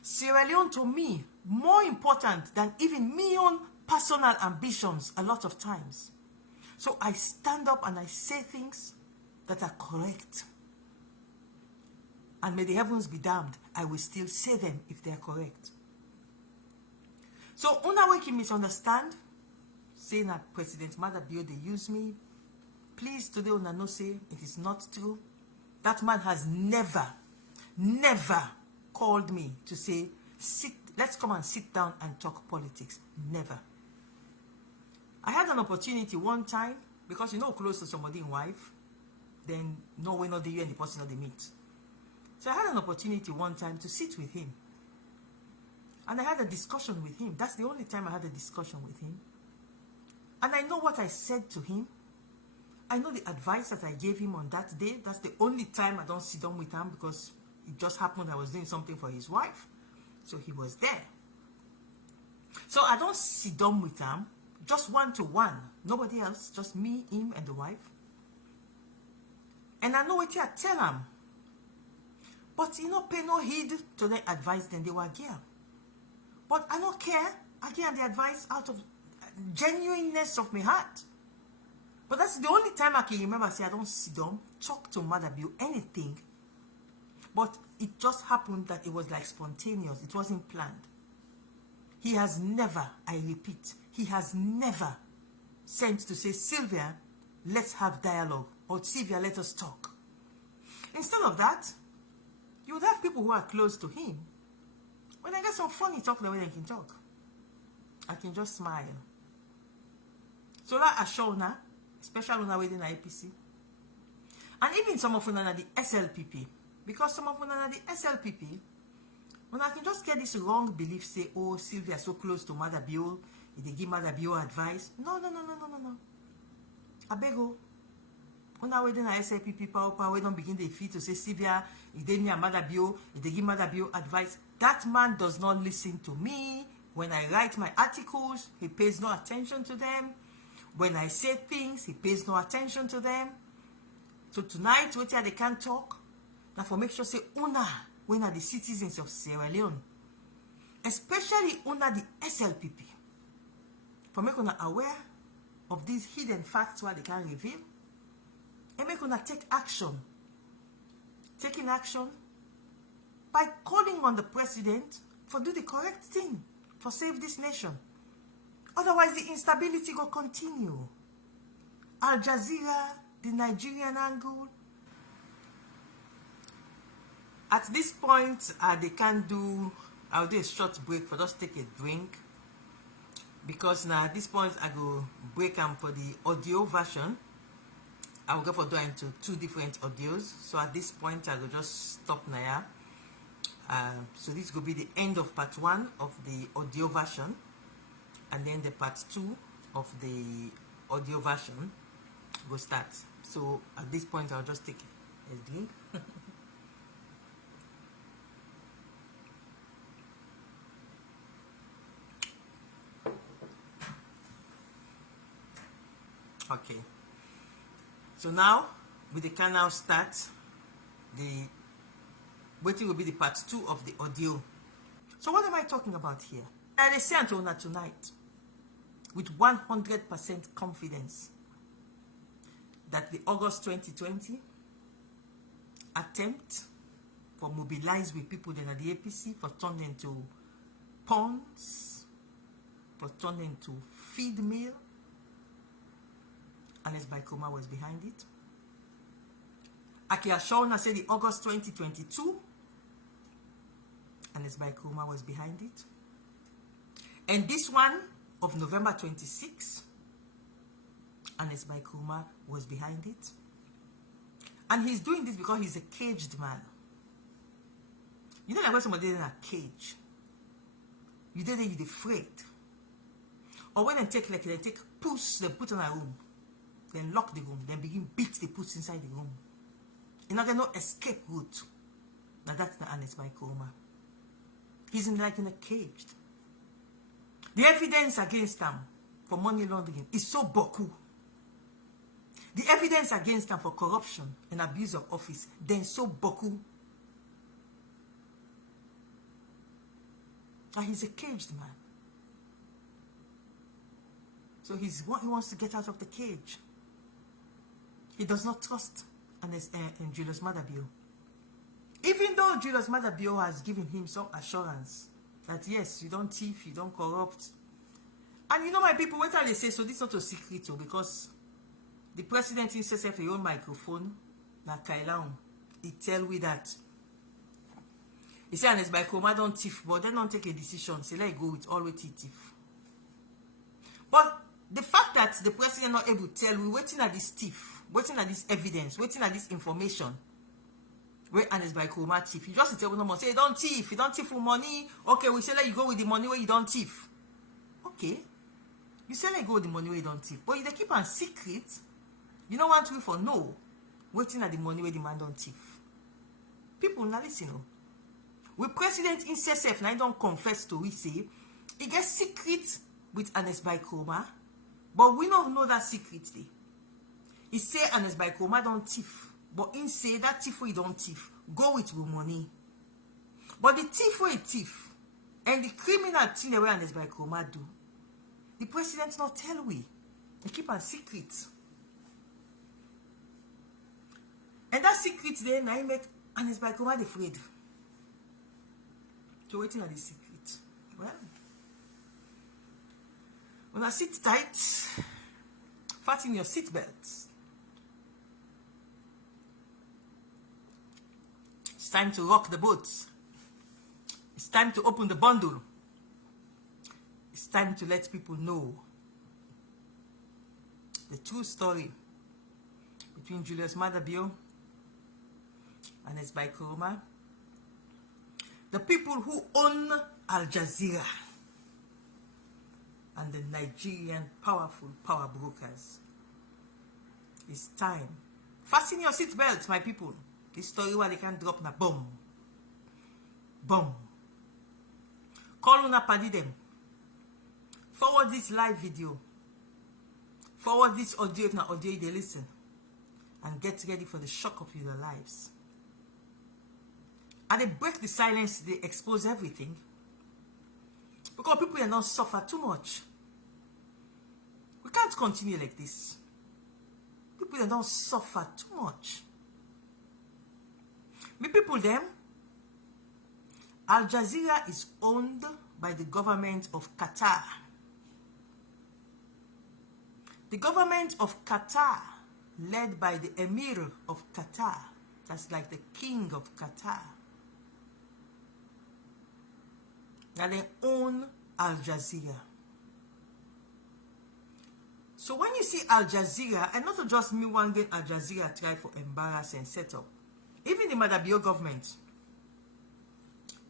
Sierra Leone, to me, more important than even my own personal ambitions a lot of times. So I stand up and I say things that are correct. And may the heavens be damned, I will still say them if they are correct. So una way can misunderstand, saying that President Madabio they use me. Please today una no say it is not true. That man has never called me to say, let's come and sit down and talk politics. Never. I had an opportunity one time, because you know close to somebody in wife, then no way not the you and the person that they meet. So I had an opportunity one time to sit with him. And I had a discussion with him. That's the only time I had a discussion with him. And I know what I said to him. I know the advice that I gave him on that day. That's the only time I don't sit down with him, because it just happened I was doing something for his wife. So he was there. So I don't sit down with him, just one-to-one. Nobody else, just me, him, and the wife. And I know what I tell him. But you know, pay no heed to the advice, then they were here. But I don't care. I give the advice out of genuineness of my heart. But that's the only time I can remember, say I don't sit down, talk to Madabio, anything. But it just happened that it was like spontaneous. It wasn't planned. He has never, I repeat, he has never sent to say, Sylvia, let's have dialogue, or Sylvia, let us talk. Instead of that, you would have people who are close to him. When I get some funny talk, the way they can talk, I can just smile. So that Ashona, especially when I within the APC, and even some of them are the SLPP, because some of them are the SLPP, when I can just get this wrong belief, say, oh, Sylvia so close to Madabio, they give Madabio advice. No. I beg you. When I within the SLPP, power, we don't begin the feed to say, Sylvia, if they near Madabio, if they give Madabio advice, that man does not listen to me. When I write my articles, he pays no attention to them. When I say things, he pays no attention to them. So tonight, they can't talk. Now for make sure say, una, when are the citizens of Sierra Leone, especially una the SLPP, for make una aware of these hidden facts where they can reveal, and make una take action. Taking action by calling on the president for do the correct thing, for save this nation. Otherwise, the instability will continue. Al Jazeera, the Nigerian angle. At this point, they can't do, I'll do a short break for just take a drink. Because now at this point, I go break them for the audio version. I will go for doing into 2 different audios. So at this point, I will just stop now. So this will be the end of part 1 of the audio version, and then the part 2 of the audio version will start. So at this point I'll just take a drink. Okay, so now we can now start the waiting will be the part 2 of the audio. So what am I talking about here? I say until tonight with 100% confidence that the August 2020 attempt for mobilize with people then at the APC for turning into pawns, for turning into feed mill, Ernest Koroma was behind it. Akia Shauna said the August 2022, Ernest Koroma was behind it. And this one of November 26, Ernest Koroma was behind it. And he's doing this because he's a caged man. You know, like when somebody is in a cage, you did it, you're afraid. Or when they take puss, they put in a room, then lock the room, then begin beat the puss inside the room. You know, there's no escape route. Now that's the Ernest Koroma. He's in a cage. The evidence against him for money laundering is so boku. The evidence against him for corruption and abuse of office, then so boku. And he's a caged man. So he wants to get out of the cage. He does not trust Julius Maada Bio. Even though Julius Maada Bio has given him some assurance that yes, you don't thief, you don't corrupt. And you know, my people, what they say, so this is not a secret too, because the president himself, his own microphone, na Kailaum, he tell we that. He said, Ernest Koroma don't thief, but they don't take a decision. Say, let it go with always thief. But the fact that the president not able to tell, we waiting at this thief, waiting at this evidence, waiting at this information, where Ernest Koroma thief. You just tell no more, say, you don't thief for money. Okay, we say let you go with the money where you don't thief. Okay. You say let you go with the money where you don't thief. But you they keep on secret. You don't want to for no. Waiting at the money where the man don't thief. People now listen. We president himself now don't confess to we say he gets secret with Ernest Koroma, but we don't know that secret day. He say Ernest Koroma don't thief, but he say that thief we don't thief, go with money. But the thief we thief and the criminal thing that Ernest Koroma do, the president not tell we. They keep a secret. And that secret there now make Ernest Koroma afraid. So waiting on the secret. Well, when I sit tight, fasten your seatbelts. It's time to rock the boat. It's time to open the bundle. It's time to let people know the true story between Julius Maada Bio and Ernest Koroma. The people who own Al Jazeera and the Nigerian powerful power brokers. It's time. Fasten your seatbelts, my people. This story where they can drop na bomb. Bomb. Call una paddy them. Forward this live video. Forward this audio if na audio they listen. And get ready for the shock of your lives. And they break the silence, they expose everything. Because people are not suffer too much. We can't continue like this. People are not suffer too much. Me people them, Al Jazeera is owned by the government of Qatar. The government of Qatar, led by the Emir of Qatar, that's like the king of Qatar. Now they own Al Jazeera. So when you see Al Jazeera, and not just me one day Al Jazeera try for embarrass and set up, even the Maada Bio government,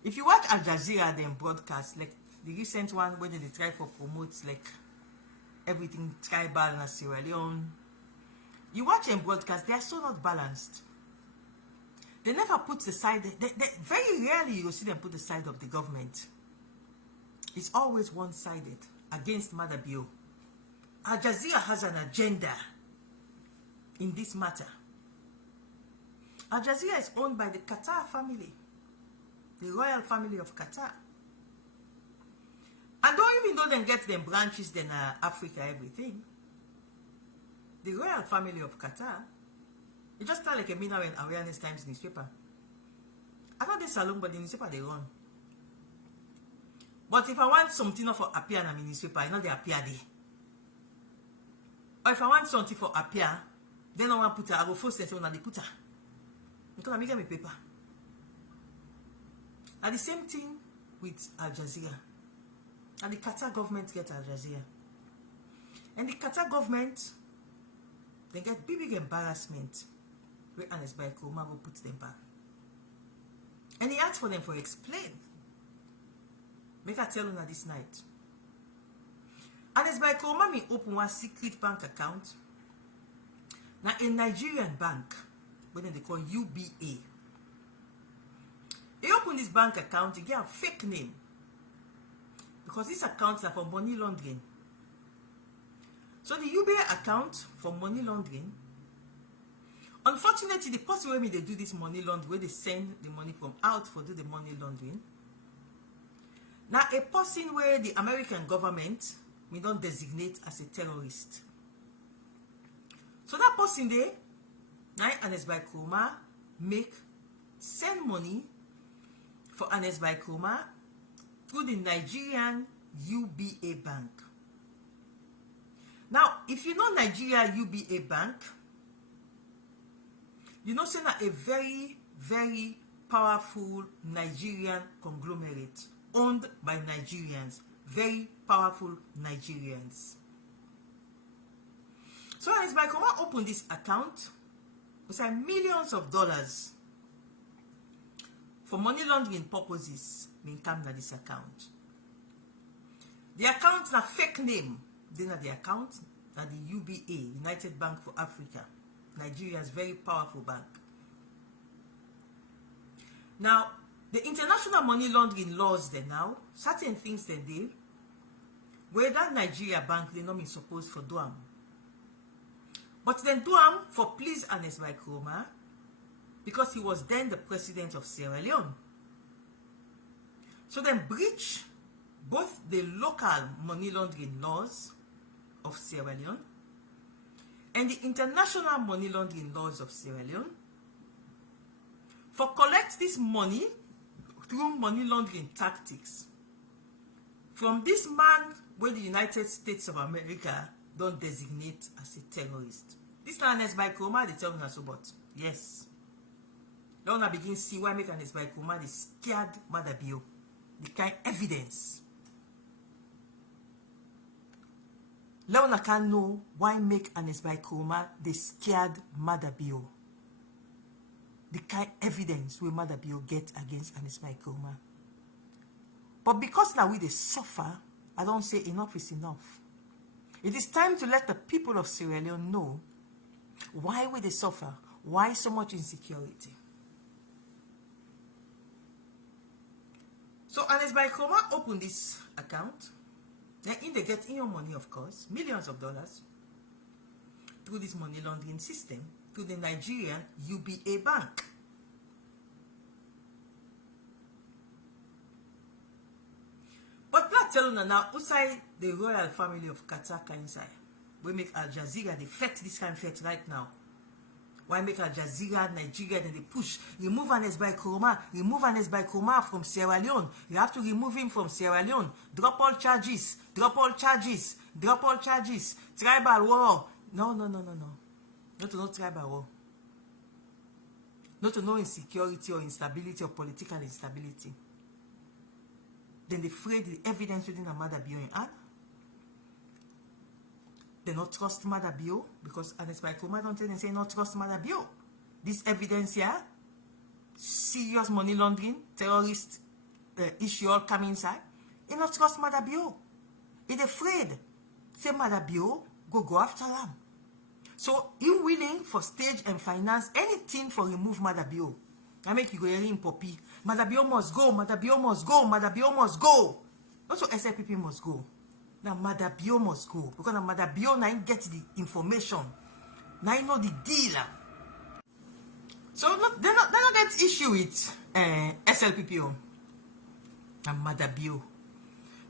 If you watch Al Jazeera then broadcast, like the recent one where they try to promote like everything tribal and Sierra Leone, you watch them broadcast, they are so not balanced. They never put the side, very rarely you will see them put the side of the government. It's always one-sided against Mother Bio. Al Jazeera has an agenda in this matter. Al Jazeera is owned by the Qatar family, the royal family of Qatar. And don't even though they get them branches in Africa, everything, the royal family of Qatar, it just start like a Mina and Awareness Times newspaper. I know they salon, but the newspaper they run. But if I want something for appear in a newspaper, I know they appear there. Or if I want something for appear, then I want to put I go first and say, on the putter. Because I make them a paper. And the same thing with Al Jazeera. And the Qatar government get Al Jazeera. And the Qatar government, they get big embarrassment where Ernest Koroma will put them back. And he asked for them for explain. Make I tell you now this night. Ernest Koroma may open one secret bank account. Now a Nigerian bank, what they call UBA. He opened this bank account, he get a fake name. Because these accounts are for money laundering. So the UBA account for money laundering, unfortunately, the person way they do this money laundering, where they send the money from out for do the money laundering. Now, a person where the American government may not designate as a terrorist. So that person there, now Ernest Koroma send money for Ernest Koroma through the Nigerian UBA bank. Now, if you know Nigeria UBA bank, you know say that a very, very powerful Nigerian conglomerate owned by Nigerians, very powerful Nigerians. So Ernest Koroma opened this account with millions of dollars for money laundering purposes may come to this account. The account is a fake name. Then the account that the UBA, United Bank for Africa, Nigeria's very powerful bank. Now, the international money laundering laws then now, certain things they do, where that Nigeria bank they not be supposed for do am. But then do am for please Ernest Koroma, because he was then the president of Sierra Leone. So then breach both the local money laundering laws of Sierra Leone and the international money laundering laws of Sierra Leone for collect this money through money laundering tactics from this man where the United States of America don't designate as a terrorist. This Ernest Koroma, they tell me so, but yes. Now I begin see why make Ernest Koroma the scared Mother Bio. The kind evidence. Leone can know why make Ernest Koroma the scared Mother Bio. The kind evidence we Mother Bio get against Ernest Koroma. But because now we they suffer, I don't say enough is enough. It is time to let the people of Sierra Leone know why we they suffer, why so much insecurity. So Ernest Koroma opened this account. Then in they get in your money, of course, millions of dollars through this money laundering system to the Nigerian UBA bank. But not telling you now, outside the royal family of Qatar inside, we make Al Jazeera, they fight this kind of fight right now. Why make Al Jazeera, Nigeria, then they push, remove Ernest Koroma from Sierra Leone. You have to remove him from Sierra Leone. Drop all charges. Tribal war. No. Not to know tribal war. Not to know insecurity or instability or political instability. Then they afraid the evidence within a Mother Bio in hand. They not trust Mother Bio because Ernest Koroma don't tell them say not trust Mother Bio. This evidence here, serious money laundering, terrorist issue all come inside. He not trust Madabio. He's afraid. Say Madabio go after them. So he willing for stage and finance anything for remove Madabio. I make you go hearing Poppy. Madabio must go, Madabio must go, Madabio must go. Also SLPP must go. Now Madabio must go. Because now Madabio now get the information. Now you know the deal. So they not get issue with SLPPO and Madabio.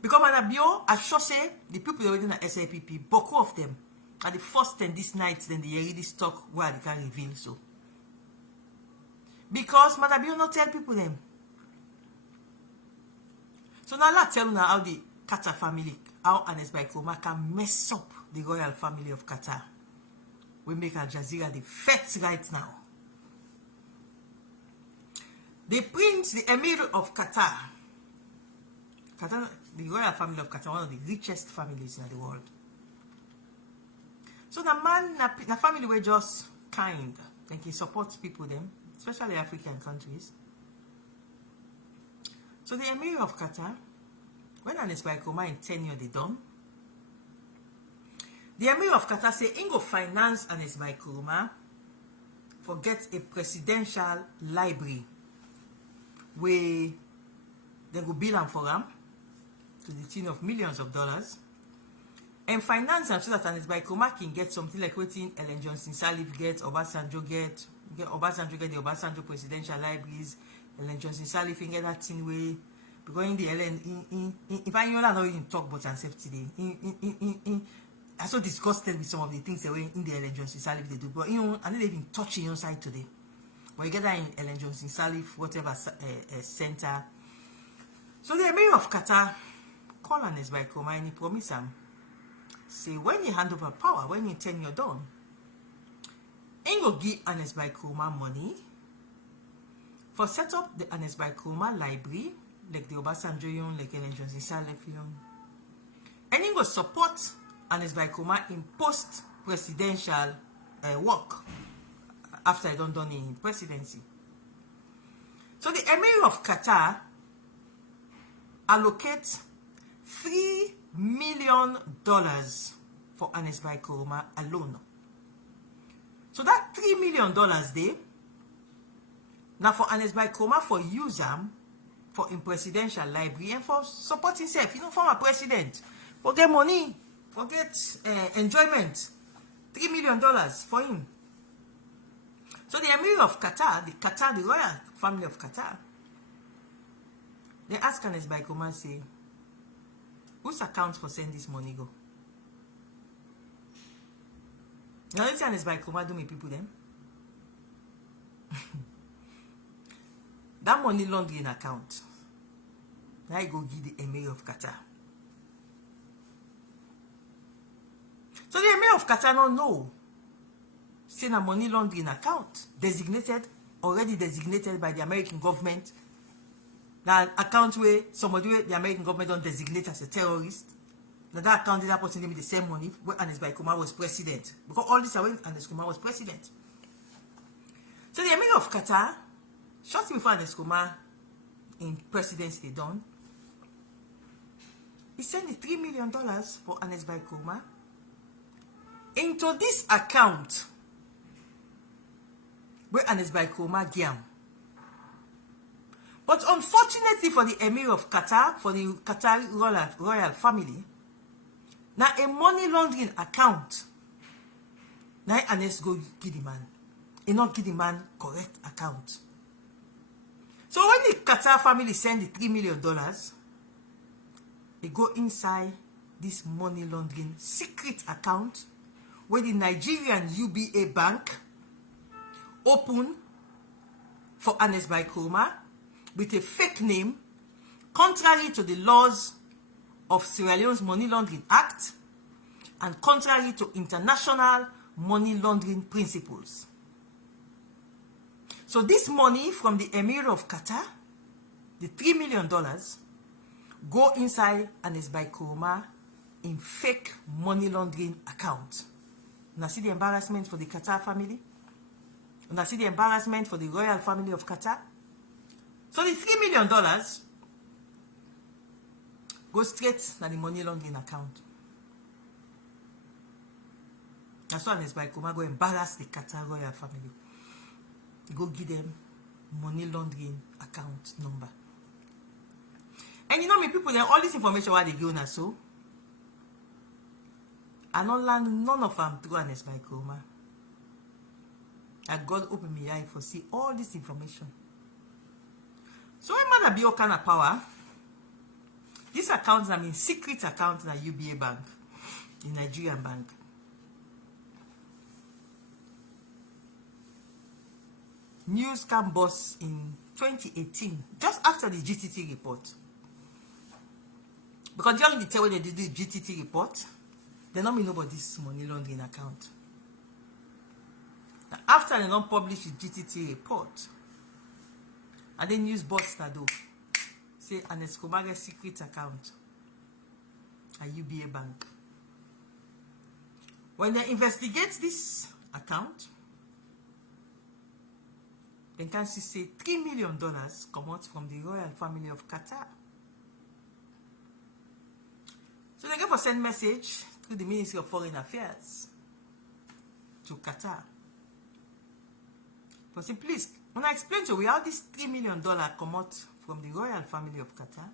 Because Madabio, I sure say the people already in the SLPP, both of them are the first 10 this night, then they already stuck where they can reveal so. Because Madabio not tell people them. So now let's tell you now how the Qatar family, how Ernest Koroma can mess up the royal family of Qatar. We make Al Jazeera the facts right now. The prince, the emir of Qatar, the royal family of Qatar, one of the richest families in the world. So the man, the family were just kind. They can support people them, especially African countries. So the emir of Qatar, when Ernest Koroma in 10 years they done, the emir of Qatar say, he go finance Ernest Koroma for get a presidential library where they go bill him for him to the tune of millions of dollars and finance him so that Ernest Koroma can get something like what Ellen Johnson Sirleaf get, Obasanjo get the Obasanjo presidential libraries, Ellen Johnson Sirleaf can get that thing way because in the Ellen if I know even talk about herself today I'm so disgusted with some of the things that were in the Ellen Johnson Sirleaf they do, but you know, I didn't even touch your side today. But you get that in Ellen Johnson Sirleaf, whatever center. So the emir of Qatar called Ernest Koroma and he promised him, say when you hand over power, when you 10 years done, he go give Ernest Koroma money for set up the Ernest Koroma library, like the Obasanjo, like Ellen Johnson Sirleaf, and he go support Ernest Koroma in post-presidential work after I done in presidency. So the emir of Qatar allocates $3 million for Ernest Koroma alone. So that $3 million there, now for Ernest Koroma for use them for in presidential library and for support himself, former president, forget money, forget enjoyment. $3 million for him. So the emir of Qatar, the royal family of Qatar, they ask Ernest Koroma, say, whose account for send this money go? Now let's say Ernest Koroma do me people then. That money laundering account, now I go give the emir of Qatar. So the emir of Qatar don't know. Say a money laundering account already designated by the American government. That account where somebody where the American government don't designate as a terrorist. Now that account that person give the same money when Ernest Koroma was president. Because all this are when Ernest Koroma was president. So the emir of Qatar, shortly before Ernest Koroma in presidency they done, he sent the $3 million for Ernest Koroma into this account where Ernest Koroma gave. But unfortunately for the emir of Qatar, for the Qatar royal family, now a money laundering account, now Ernest go give the man. He not give the man correct account. So when the Qatar family send the $3 million, they go inside this money laundering secret account where the Nigerian UBA bank open for Ernest Koroma with a fake name, contrary to the laws of Sierra Leone's Money Laundering Act and contrary to international money laundering principles. So this money from the Emir of Qatar, the $3 million, go inside Ernest Koroma in fake money laundering account. Now see the embarrassment for the Qatar family? And see the embarrassment for the royal family of Qatar. So the $3 million go straight to the money laundering account. That's why Ernest Koroma go embarrass the Qatar royal family. He go give them money laundering account number. And you know me, people, then all this information why they give us so. I don't learn none of them through Ernest Koroma. And God opened my eye for see all this information. So when man be all kind of power, these accounts I mean secret accounts in UBA bank, in Nigerian bank. News came bust in 2018, just after the GTT report. Because during the time when they did the GTT report, they don't know about this money laundering account. Now, after they don't publish the GTT report, and then news bust that do say Ernest Koroma's secret account at UBA bank. When they investigate this account, they can see say $3 million come out from the royal family of Qatar. So they go for send message through the Ministry of Foreign Affairs to Qatar. But say, please, when I explain to you how this $3 million come out from the royal family of Qatar,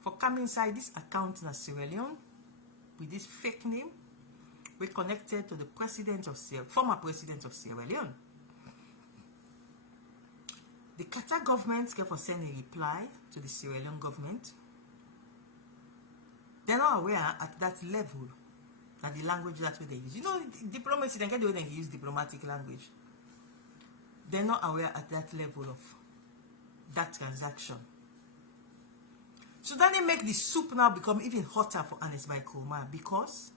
for coming inside this account in Sierra Leone with this fake name, we connected to the former president of Sierra Leone. The Qatar government can send a reply to the Sierra Leone government. They're not aware at that level that the language that's what they use. You know, diplomacy, they get the way they use diplomatic language. They're not aware at that level of that transaction. So then they make the soup now become even hotter for Ernest Koroma, because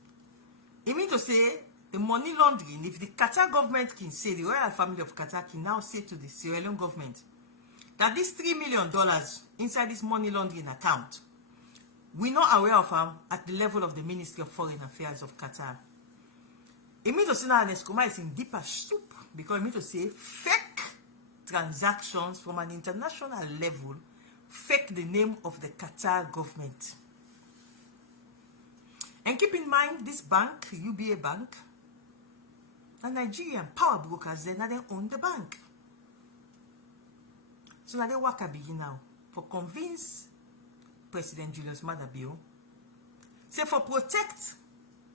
it means to say the money laundering, if the Qatar government can say, the royal family of Qatar can now say to the Sierra Leone government that this $3 million inside this money laundering account, we're not aware of them at the level of the Ministry of Foreign Affairs of Qatar. It means to say now Ernest Koroma is in deeper soup, because it means to say fake transactions from an international level, fake the name of the Qatar government. And keep in mind, this bank, UBA bank, the Nigerian power brokers, they own the bank. So now they work a begin now for convince President Julius Maada Bio, say for protect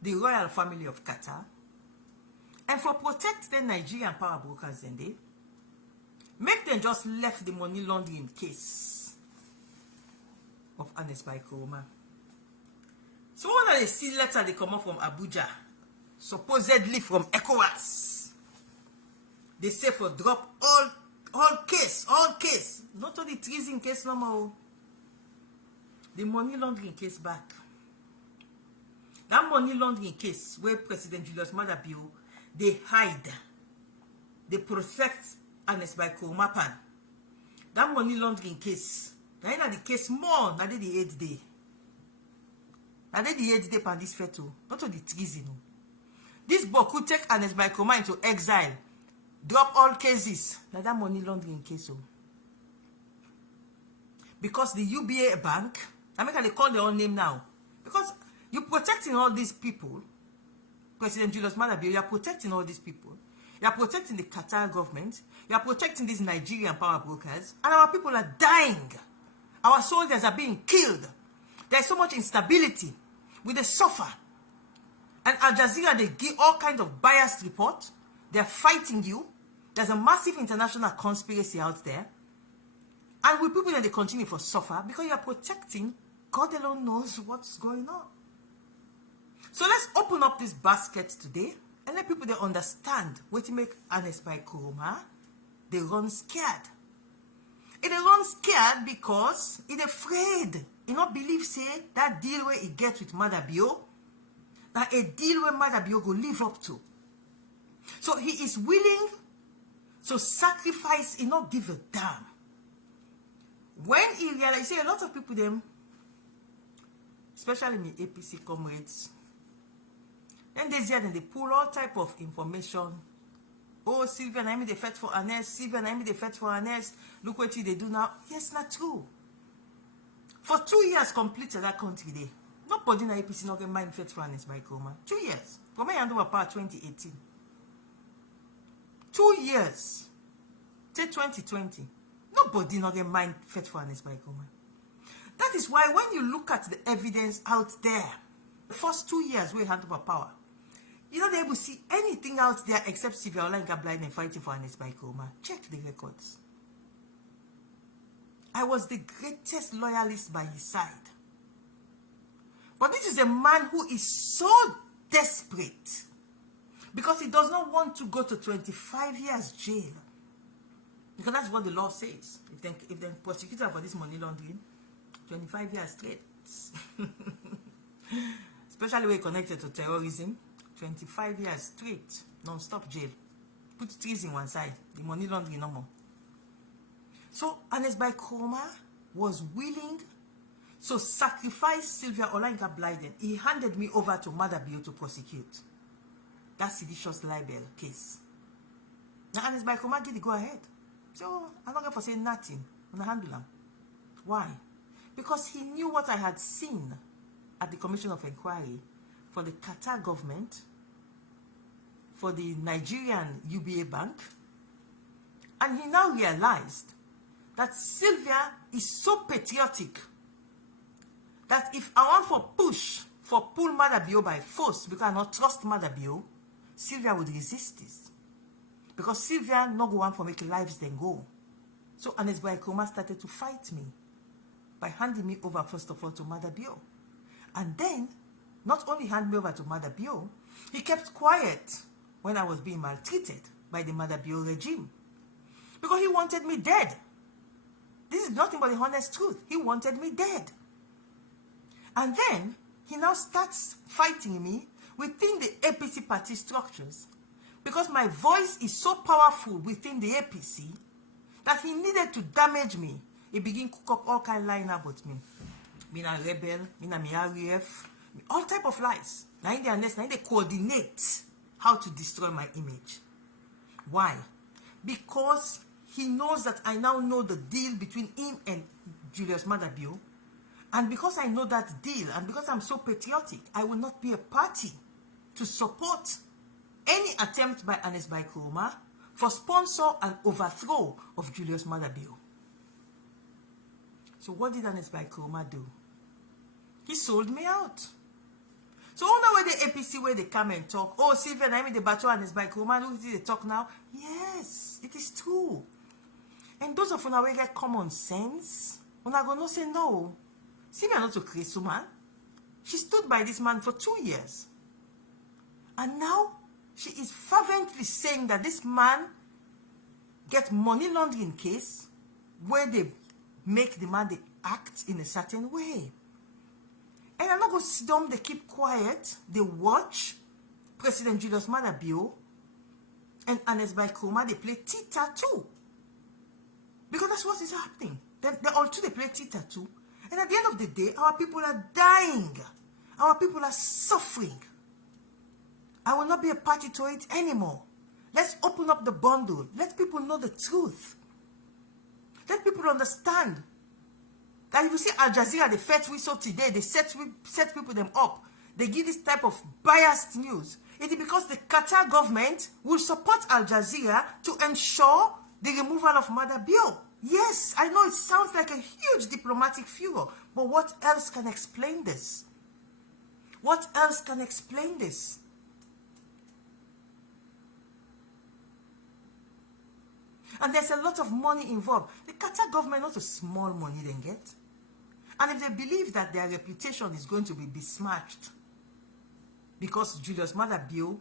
the royal family of Qatar, and for protect the Nigerian power brokers, then they make them just left the money laundering case of Ernest Koroma. So when they see letter they come up from Abuja, supposedly from ECOWAS, they say for drop all case, not only treason case no more, the money laundering case back. That money laundering case where President Julius Maada Bio, they hide, they protect Ernest Koroma pan. That money laundering case, now in the case more, now they the 8th day. Now they the 8th day pan this feto, not to the treason. This book could take Ernest Koroma into exile, drop all cases. Now that money laundering case. Because the UBA bank, I mean, they call their own name now. Because you're protecting all these people. President Julius Maada Bio, you're protecting all these people. You're protecting the Qatar government. You're protecting these Nigerian power brokers. And our people are dying. Our soldiers are being killed. There's so much instability. We they suffer. And Al Jazeera, they give all kinds of biased reports. They're fighting you. There's a massive international conspiracy out there. And with people that they continue for suffer because you are protecting, God alone knows what's going on. So let's open up this basket today and let people they understand what to make Ernest Koroma. They run scared. They run scared because he's afraid. He not believe say that deal where he gets with Maada Bio, that a deal where Maada Bio go live up to. So he is willing to sacrifice, he not give a damn. When he realized, say a lot of people them, especially my APC comrades, then they pull all type of information. Oh, Sylvia, I mean they fight for Ernest. Sylvia, I mean they fight for Ernest. Look what they do now. Yes, not true. For 2 years completed that country there. Nobody in the APC not get mind fit for Ernest Koroma. 2 years. From my hand over power 2018. 2 years. Say 2020. Nobody not get mind fit for Ernest Koroma. That is why when you look at the evidence out there, the first 2 years we hand over power, you're not able to see anything out there except Sylvia, Olayinka, Blyden fighting for Ernest Koroma. Check the records. I was the greatest loyalist by his side. But this is a man who is so desperate because he does not want to go to 25 years jail. Because that's what the law says. If they prosecute him for this money laundering, 25 years straight. Especially when connected to terrorism, 25 years straight, non-stop jail. Put treason one side, the money laundering no more. So Ernest Koroma was willing to sacrifice Sylvia, Olayinka, Blyden. He handed me over to Mother Bio to prosecute that seditious libel case. Now Ernest Koroma did the go ahead. So I'm not going to say nothing on the handle him. Why? Because he knew what I had seen at the Commission of Inquiry for the Qatar government, for the Nigerian UBA Bank, and he now realized that Sylvia is so patriotic that if I want for pull Mother Bio by force, because I not trust Mother Bio, Sylvia would resist this. Because Sylvia not go on for make lives then go. So Ernest Koroma started to fight me by handing me over first of all to Mother Bio. And then, not only hand me over to Mother Bio, he kept quiet when I was being maltreated by the Mother Bio regime. Because he wanted me dead. This is nothing but the honest truth. He wanted me dead. And then, he now starts fighting me within the APC party structures because my voice is so powerful within the APC that he needed to damage me. He began to cook up all kind of lies about me. Me a rebel, me a RAF, all type of lies. Now they coordinate how to destroy my image. Why? Because he knows that I now know the deal between him and Julius Mother Bio. And because I know that deal, and because I'm so patriotic, I will not be a party to support any attempt by Ernest Koroma for sponsor and overthrow of Julius Mother Bio. So what did Ernest Koroma do? He sold me out. So all the way the APC where they come and talk, oh Sylvia, I mean the battle Ernest Koroma, who did they talk now? Yes, it is true. And those of you who get common sense, when I go no say no. Sylvia not to crazy man. She stood by this man for 2 years. And now she is fervently saying that this man get money laundering case where they make the man they act in a certain way. And I'm not going to sit down, they keep quiet, they watch President Julius Mother Bio and Ernest Koroma, they play Tita too. Because that's what is happening. They all two, they play Tita too. And at the end of the day, our people are dying. Our people are suffering. I will not be a party to it anymore. Let's open up the bundle. Let people know the truth. Let people understand that if you see Al Jazeera, the first we saw today, they set people them up. They give this type of biased news. It is because the Qatar government will support Al Jazeera to ensure the removal of Mother Bio. Yes, I know it sounds like a huge diplomatic furor, but what else can explain this? What else can explain this? And there's a lot of money involved. The Qatar government, not a small money they get. And if they believe that their reputation is going to be besmirched because Julius Mother Bio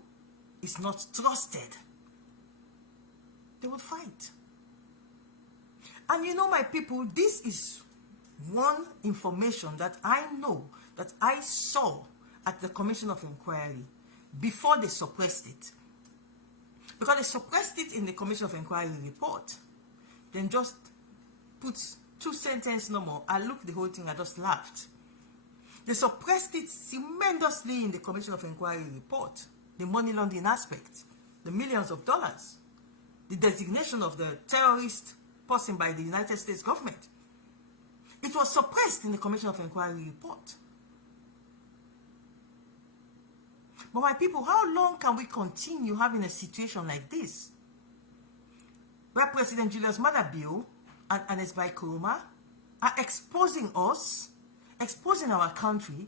is not trusted, they would fight. And you know, my people, this is one information that I know, that I saw at the Commission of Inquiry before they suppressed it. Because they suppressed it in the Commission of Inquiry report. Then just put 2 sentences no more. I looked the whole thing, I just laughed. They suppressed it tremendously in the Commission of Inquiry report. The money laundering aspect, the millions of dollars, the designation of the terrorist person by the United States government. It was suppressed in the Commission of Inquiry report. But my people, how long can we continue having a situation like this? Where President Julius Maada and Ernest Koroma are exposing us, exposing our country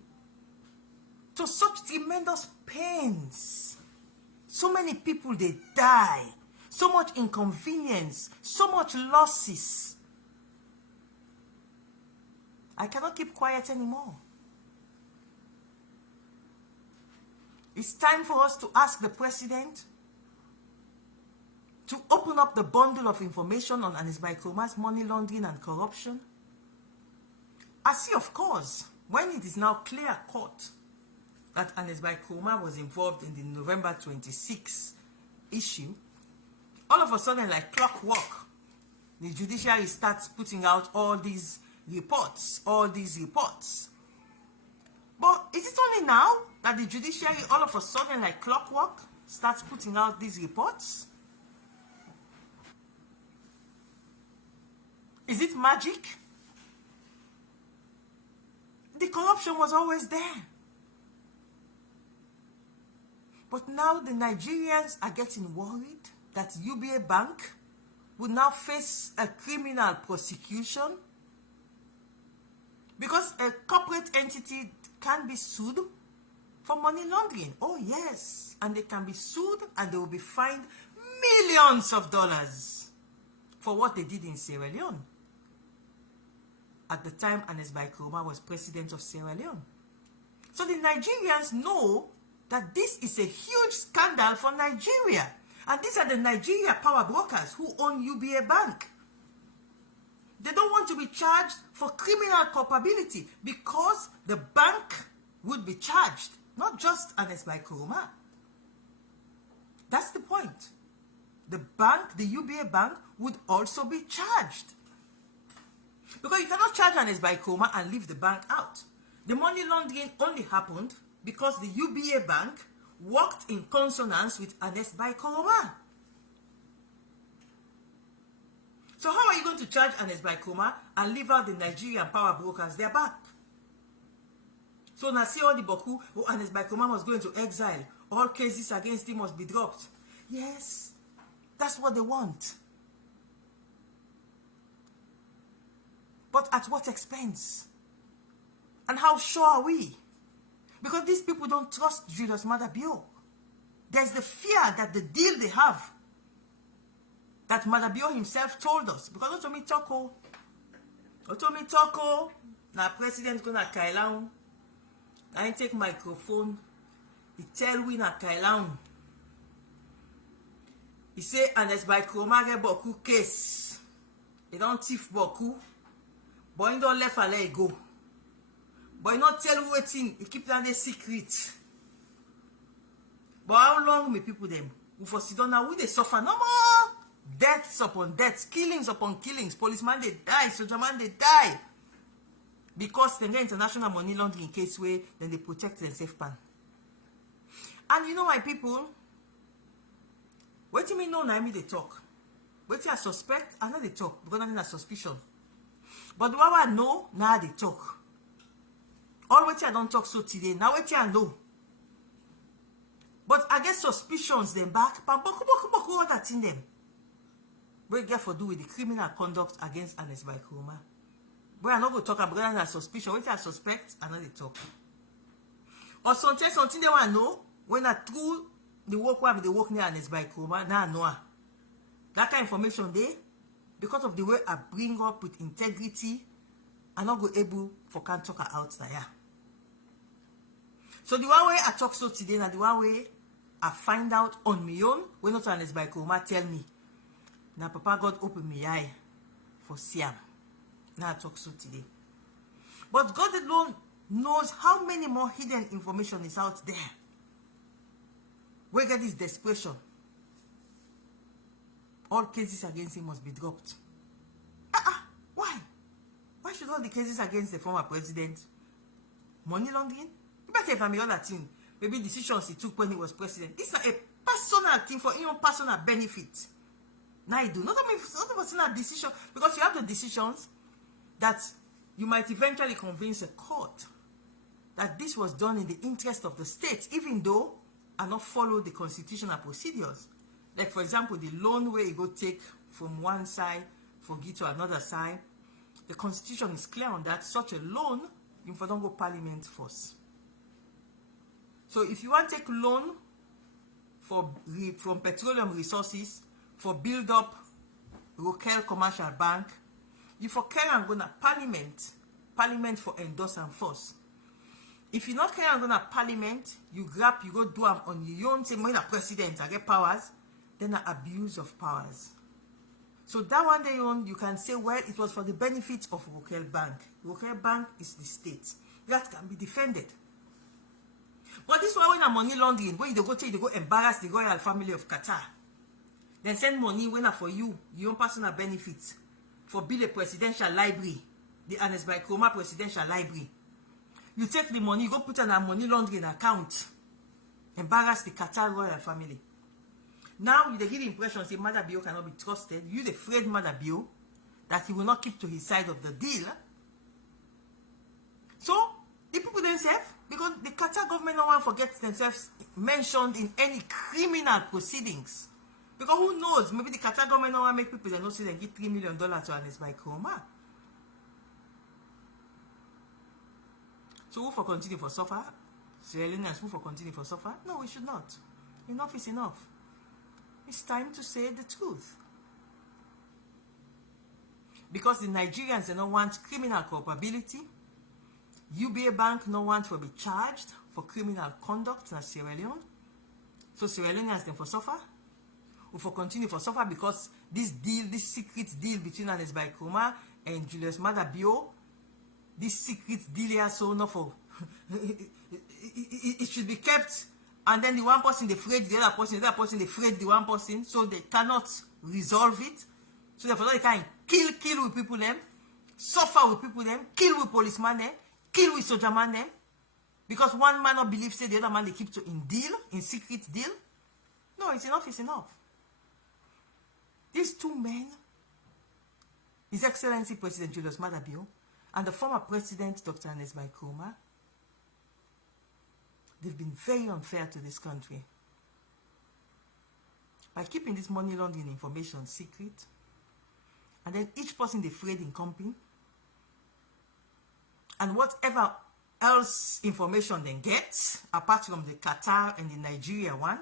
to such tremendous pains. So many people, they die. So much inconvenience, so much losses. I cannot keep quiet anymore. It's time for us to ask the president to open up the bundle of information on Ernest Koroma's money laundering and corruption. I see, of course, when it is now clear-cut that Ernest Koroma was involved in the November 26 issue, all of a sudden, like clockwork, the judiciary starts putting out all these reports. But is it only now that the judiciary all of a sudden, like clockwork, starts putting out these reports? Is it magic? The corruption was always there. But now the Nigerians are getting worried that UBA Bank would now face a criminal prosecution because a corporate entity can be sued for money laundering. Oh yes, and they can be sued and they will be fined millions of dollars for what they did in Sierra Leone at the time Ernest Koroma was president of Sierra Leone. So the Nigerians know that this is a huge scandal for Nigeria. And these are the Nigeria power brokers who own UBA Bank. They don't want to be charged for criminal culpability because the bank would be charged, not just Ernest Koroma. That's the point. The bank, the UBA Bank, would also be charged. Because you cannot charge Ernest Koroma and leave the bank out. The money laundering only happened because the UBA Bank worked in consonance with Ernest Koroma. So how are you going to charge Ernest Koroma and leave out the Nigerian power brokers their back? So now see all the Boku, Ernest Koroma was going to exile. All cases against him must be dropped. Yes, that's what they want. But at what expense? And how sure are we? Because these people don't trust Julius Maada. There's the fear that the deal they have, that Maada himself told us. Because Otomi Toko, now President gonna Kailaun, I take microphone, he tell we na Kailaun. He say, Ernest Koroma get Boku case. He don't thief Boku, but he don't let Fale go. But he not tell you waiting, he keep that a secret. But how long may people them? We for sit down now, we they suffer no more. Deaths upon deaths, killings upon killings, policeman they die, soldier man they die. Because they get international money laundering case where then they protect their safe pan. And you know my people, what do you mean no na me they talk? What I suspect, I know they talk, because I'm not suspicion. But what I know, now they talk. All what I don't talk so today, now what I know. But I get suspicions them back, but boku other thing them. We get for do with the criminal conduct against Ernest Koroma. But I'm not going to talk about that suspicion. What I suspect, I know they talk. Or something they want to know, when I through the work where they work near Ernest Koroma, now I know. That kind of information there, because of the way I bring up with integrity, I'm not go able for can talk out there. So the one way I talk so today, and the one way I find out on my own, when not Ernest Koroma tell me, now Papa God open my eye for Siam. Now I talk so today. But God alone knows how many more hidden information is out there. We get this desperation. All cases against him must be dropped. Why? Why should all the cases against the former president? Money laundering? You better have me all that thing. Maybe decisions he took when he was president. This is a personal thing for your personal benefit. Now you do. Not a personal decision. Because you have the decisions that you might eventually convince a court that this was done in the interest of the state, even though I not follow the constitutional procedures. Like, for example, the loan where you go take from one side for give to another side. The constitution is clear on that. Such a loan, you don't go parliament first. So if you want to take loan from petroleum resources for build up local commercial bank, you for carry and go to parliament for endorse and force. If you not carry and go to parliament, you go do them on your own, say, when a president, I get powers, then an abuse of powers. So that one day on, you can say, well, it was for the benefit of local bank. Local bank is the state. That can be defended. But this one, when a money laundering, when you go embarrass the royal family of Qatar, then send money when for you, your own personal benefits, for build a presidential library, the Ernest Koroma presidential library. You take the money, you go put on a money laundering account, embarrass the Qatar royal family. Now, they give the impression, say, Mother Bio cannot be trusted. You're afraid, Mother Bio, that he will not keep to his side of the deal. So, the people themselves, because the Qatar government don't want to forget themselves mentioned in any criminal proceedings. Because who knows, maybe the Qatar government don't want to make people they know say they give $3 million to Ernest Koroma. So, who for continue for suffer? Sierra Leoneans, who for continue for suffer? No, we should not. Enough is enough. It's time to say the truth. Because the Nigerians, they don't want criminal culpability. UBA Bank don't want to be charged for criminal conduct in Sierra Leone. So Sierra Leoneans then for suffer. Or for continue for suffer because this deal, this secret deal between Ernest Koroma and Julius Maada Bio, this secret deal here, so not for it should be kept. And then the one person they afraid the other person they afraid the one person, so they cannot resolve it. So therefore they can kill with people them, suffer with people them, kill with policeman them, kill with soldier man them, because one man not believe say the other man they keep to in secret deal. No, it's enough, it's enough. These two men, His Excellency President Julius Maada Bio and the former President Dr. Ernest Koroma, they've been very unfair to this country by keeping this money laundering information secret, and then each person they afraid in company, and whatever else information they get apart from the Qatar and the Nigeria one.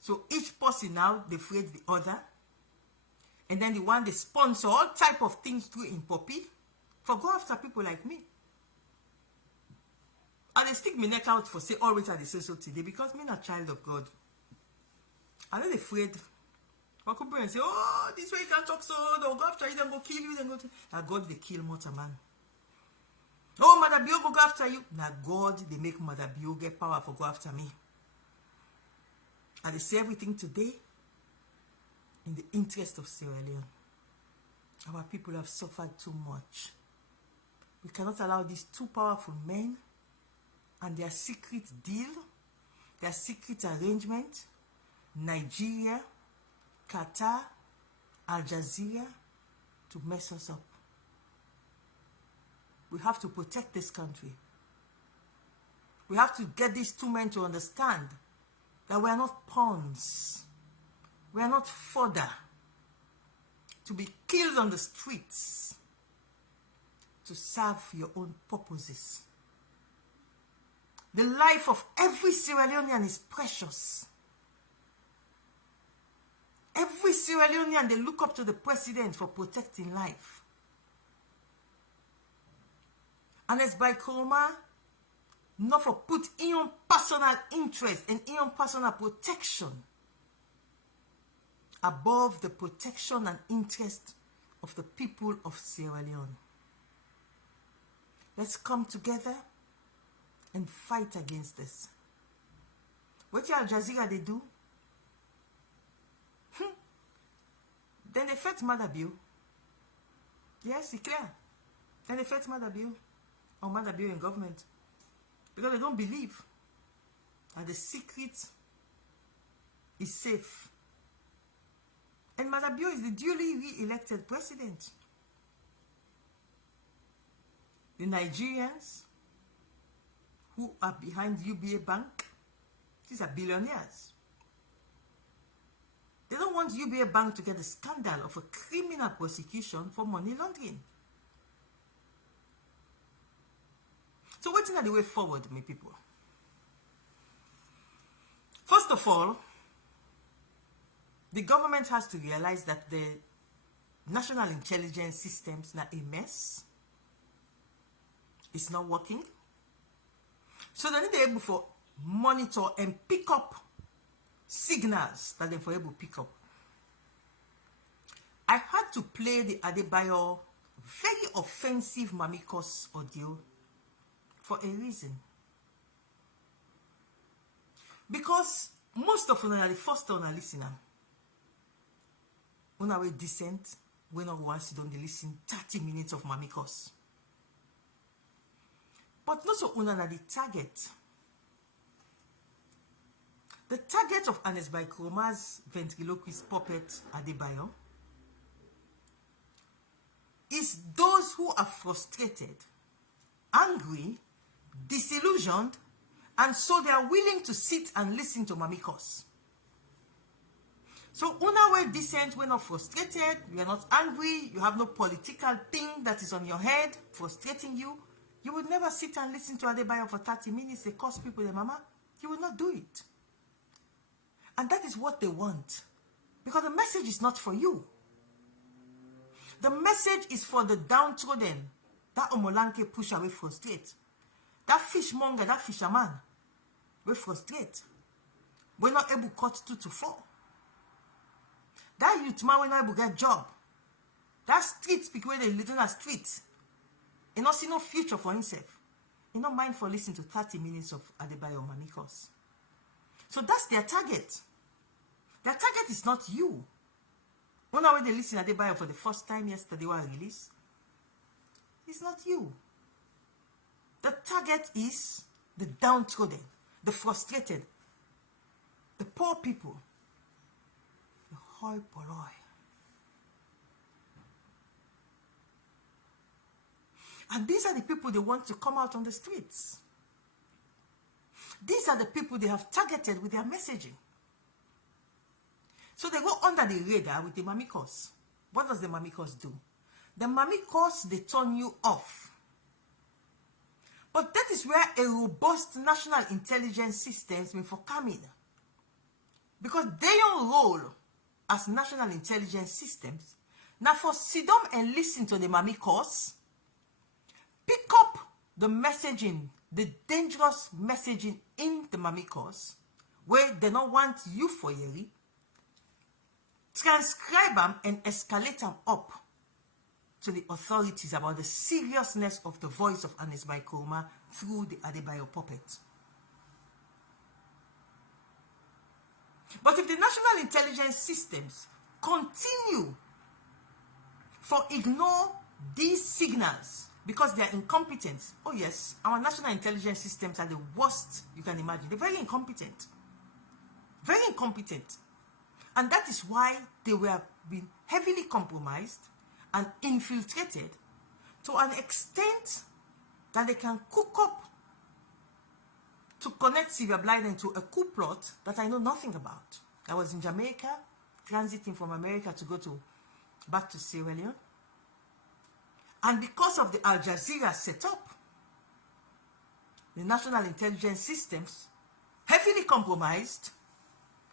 So each person now they afraid the other, and then the one they sponsor all type of things through in Poppy for go after people like me. And they stick me neck out for say all which are the social today because me not child of God. I'm not afraid. One could and say, oh, this way you can't talk so, they'll go after you, then go kill you, then go to now God they kill Mota man. Oh, Mother Bio go after you. Now God they make Mother Bio get power for go after me. And they say everything today in the interest of Sierra Leone. Our people have suffered too much. We cannot allow these two powerful men and their secret deal, their secret arrangement, Nigeria, Qatar, Al Jazeera, to mess us up. We have to protect this country. We have to get these two men to understand that we are not pawns. We are not fodder to be killed on the streets to serve your own purposes. The life of every Sierra Leonean is precious. Every Sierra Leonean, they look up to the president for protecting life. And as by Koroma, not for put in your personal interest and in your personal protection above the protection and interest of the people of Sierra Leone. Let's come together and fight against this. What Al Jazeera they do? Then they fed Maada Bio. Yes, it's clear. Then they fed Maada Bio. Or Maada Bio in government. Because they don't believe that the secret is safe. And Maada Bio is the duly re-elected president. the Nigerians who are behind UBA Bank, these are billionaires. They don't want UBA Bank to get the scandal of a criminal prosecution for money laundering. So what's the way forward, my people? First of all, the government has to realize that the national intelligence systems are a mess. It's not working. So they need to be able to monitor and pick up signals that they're able to pick up. I had to play the Adebayo very offensive Mamikos audio for a reason. Because most of them are the first on a listener. When I will decent, when I want to don't listen 30 minutes of Mamikos. But not so are the target. The target of Ernest Koroma's ventriloquist puppet Adebayo is those who are frustrated, angry, disillusioned, and so they are willing to sit and listen to Mamikos. So una were decent, we're not frustrated, you are not angry, you have no political thing that is on your head frustrating you. You would never sit and listen to Adebayo for 30 minutes. They cost people the mama. You will not do it. And that is what they want. Because the message is not for you. The message is for the downtrodden. That Olayinka push away frustrate. That fishmonger, that fisherman, we frustrate. We're not able to cut 2 to 4. That youth man, we're not able to get job. That street speak where they live in a street. He not see no future for himself. He not mind for listening to 30 minutes of Adebayo Mamikos. So that's their target. Their target is not you. When they listen to Adebayo for the first time yesterday when I released, it's not you. The target is the downtrodden, the frustrated, the poor people, the hoi polloi. And these are the people they want to come out on the streets. These are the people they have targeted with their messaging. So they go under the radar with the Mamikos. What does the Mamikos do? The Mamikos, they turn you off. But that is where a robust national intelligence systems mean for coming. Because their role as national intelligence systems, now for sit down and listen to the Mamikos, pick up the messaging, the dangerous messaging in the Mamikos, where they don't want you for yearly, transcribe them and escalate them up to the authorities about the seriousness of the voice of Ernest Koroma through the Adebayo puppet. But if the national intelligence systems continue for ignore these signals because they are incompetent, oh yes, our national intelligence systems are the worst you can imagine. They're very incompetent. Very incompetent. And that is why they were being heavily compromised and infiltrated to an extent that they can cook up to connect Sylvia Blyden to a coup plot that I know nothing about. I was in Jamaica, transiting from America to go back to Sierra Leone. And because of the Al Jazeera setup, the national intelligence systems, heavily compromised,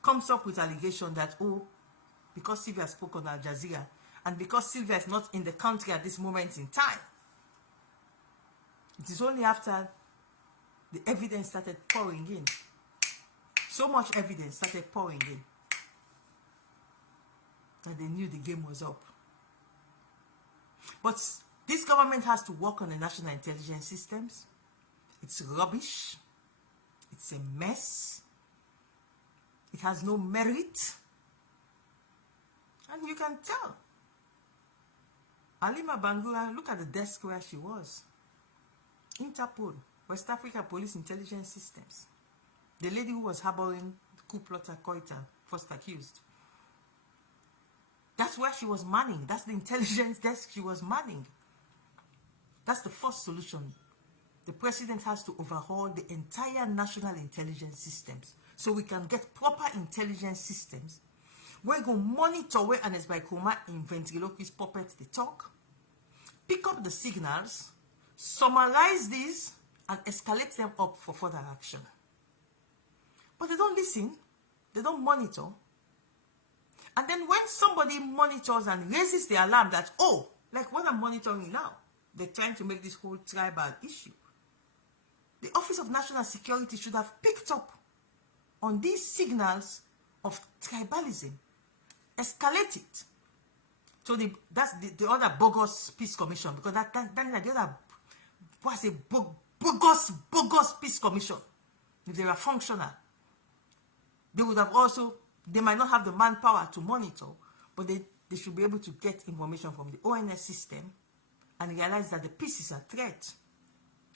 comes up with allegation that, oh, because Sylvia spoke on Al Jazeera, and because Sylvia is not in the country at this moment in time, it is only after the evidence started pouring in, so much evidence started pouring in, that they knew the game was up. But this government has to work on the national intelligence systems. It's rubbish. It's a mess. It has no merit. And you can tell. Halima Bangura, look at the desk where she was. Interpol, West Africa Police Intelligence Systems. The lady who was harboring the coup plotter Koita, first accused. That's where she was manning. That's the intelligence desk she was manning. That's the first solution. The president has to overhaul the entire national intelligence systems so we can get proper intelligence systems. We're going to monitor where Ernest Koroma in ventriloquist puppets they talk, pick up the signals, summarize these, and escalate them up for further action. But they don't listen, they don't monitor. And then when somebody monitors and raises the alarm that, oh, like what I'm monitoring now, they're trying to make this whole tribal issue. The Office of National Security should have picked up on these signals of tribalism, escalate it. So that's the other bogus peace commission, because that the other was a bogus peace commission. If they were functional, they would have also, they might not have the manpower to monitor, but they should be able to get information from the ONS system and realize that the peace is a threat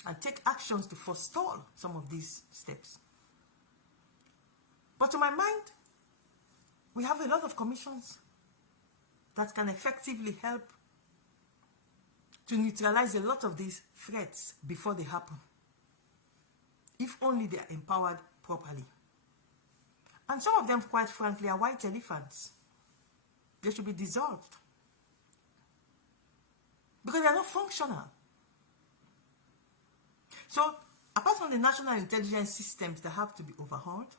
and take actions to forestall some of these steps. But to my mind, we have a lot of commissions that can effectively help to neutralize a lot of these threats before they happen, if only they are empowered properly. And some of them, quite frankly, are white elephants. They should be dissolved because they are not functional. So, apart from the national intelligence systems that have to be overhauled,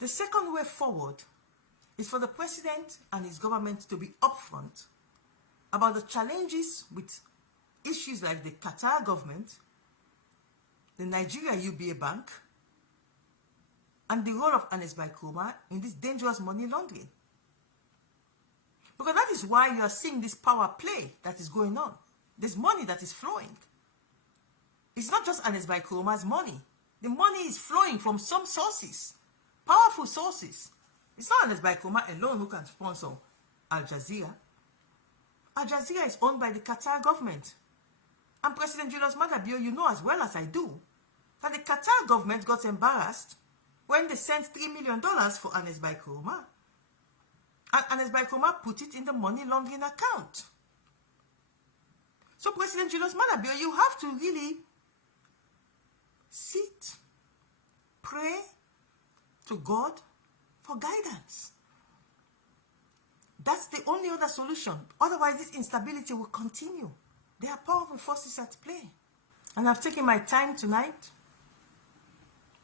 the second way forward is for the president and his government to be upfront about the challenges with issues like the Qatar government, the Nigeria UBA Bank, and the role of Ernest Koroma in this dangerous money laundering. Because that is why you are seeing this power play that is going on. There's money that is flowing. It's not just Ernest Koroma's money. The money is flowing from some sources, powerful sources. It's not Ernest Koroma alone who can sponsor Al Jazeera. Al Jazeera is owned by the Qatar government. And President Julius Maada Bio, you know as well as I do, that the Qatar government got embarrassed when they sent $3 million for Ernest Koroma. And Ernest Koroma put it in the money laundering account. So President Julius Maada Bio, you have to really sit, pray to God for guidance. That's the only other solution. Otherwise, this instability will continue. There are powerful forces at play. And I've taken my time tonight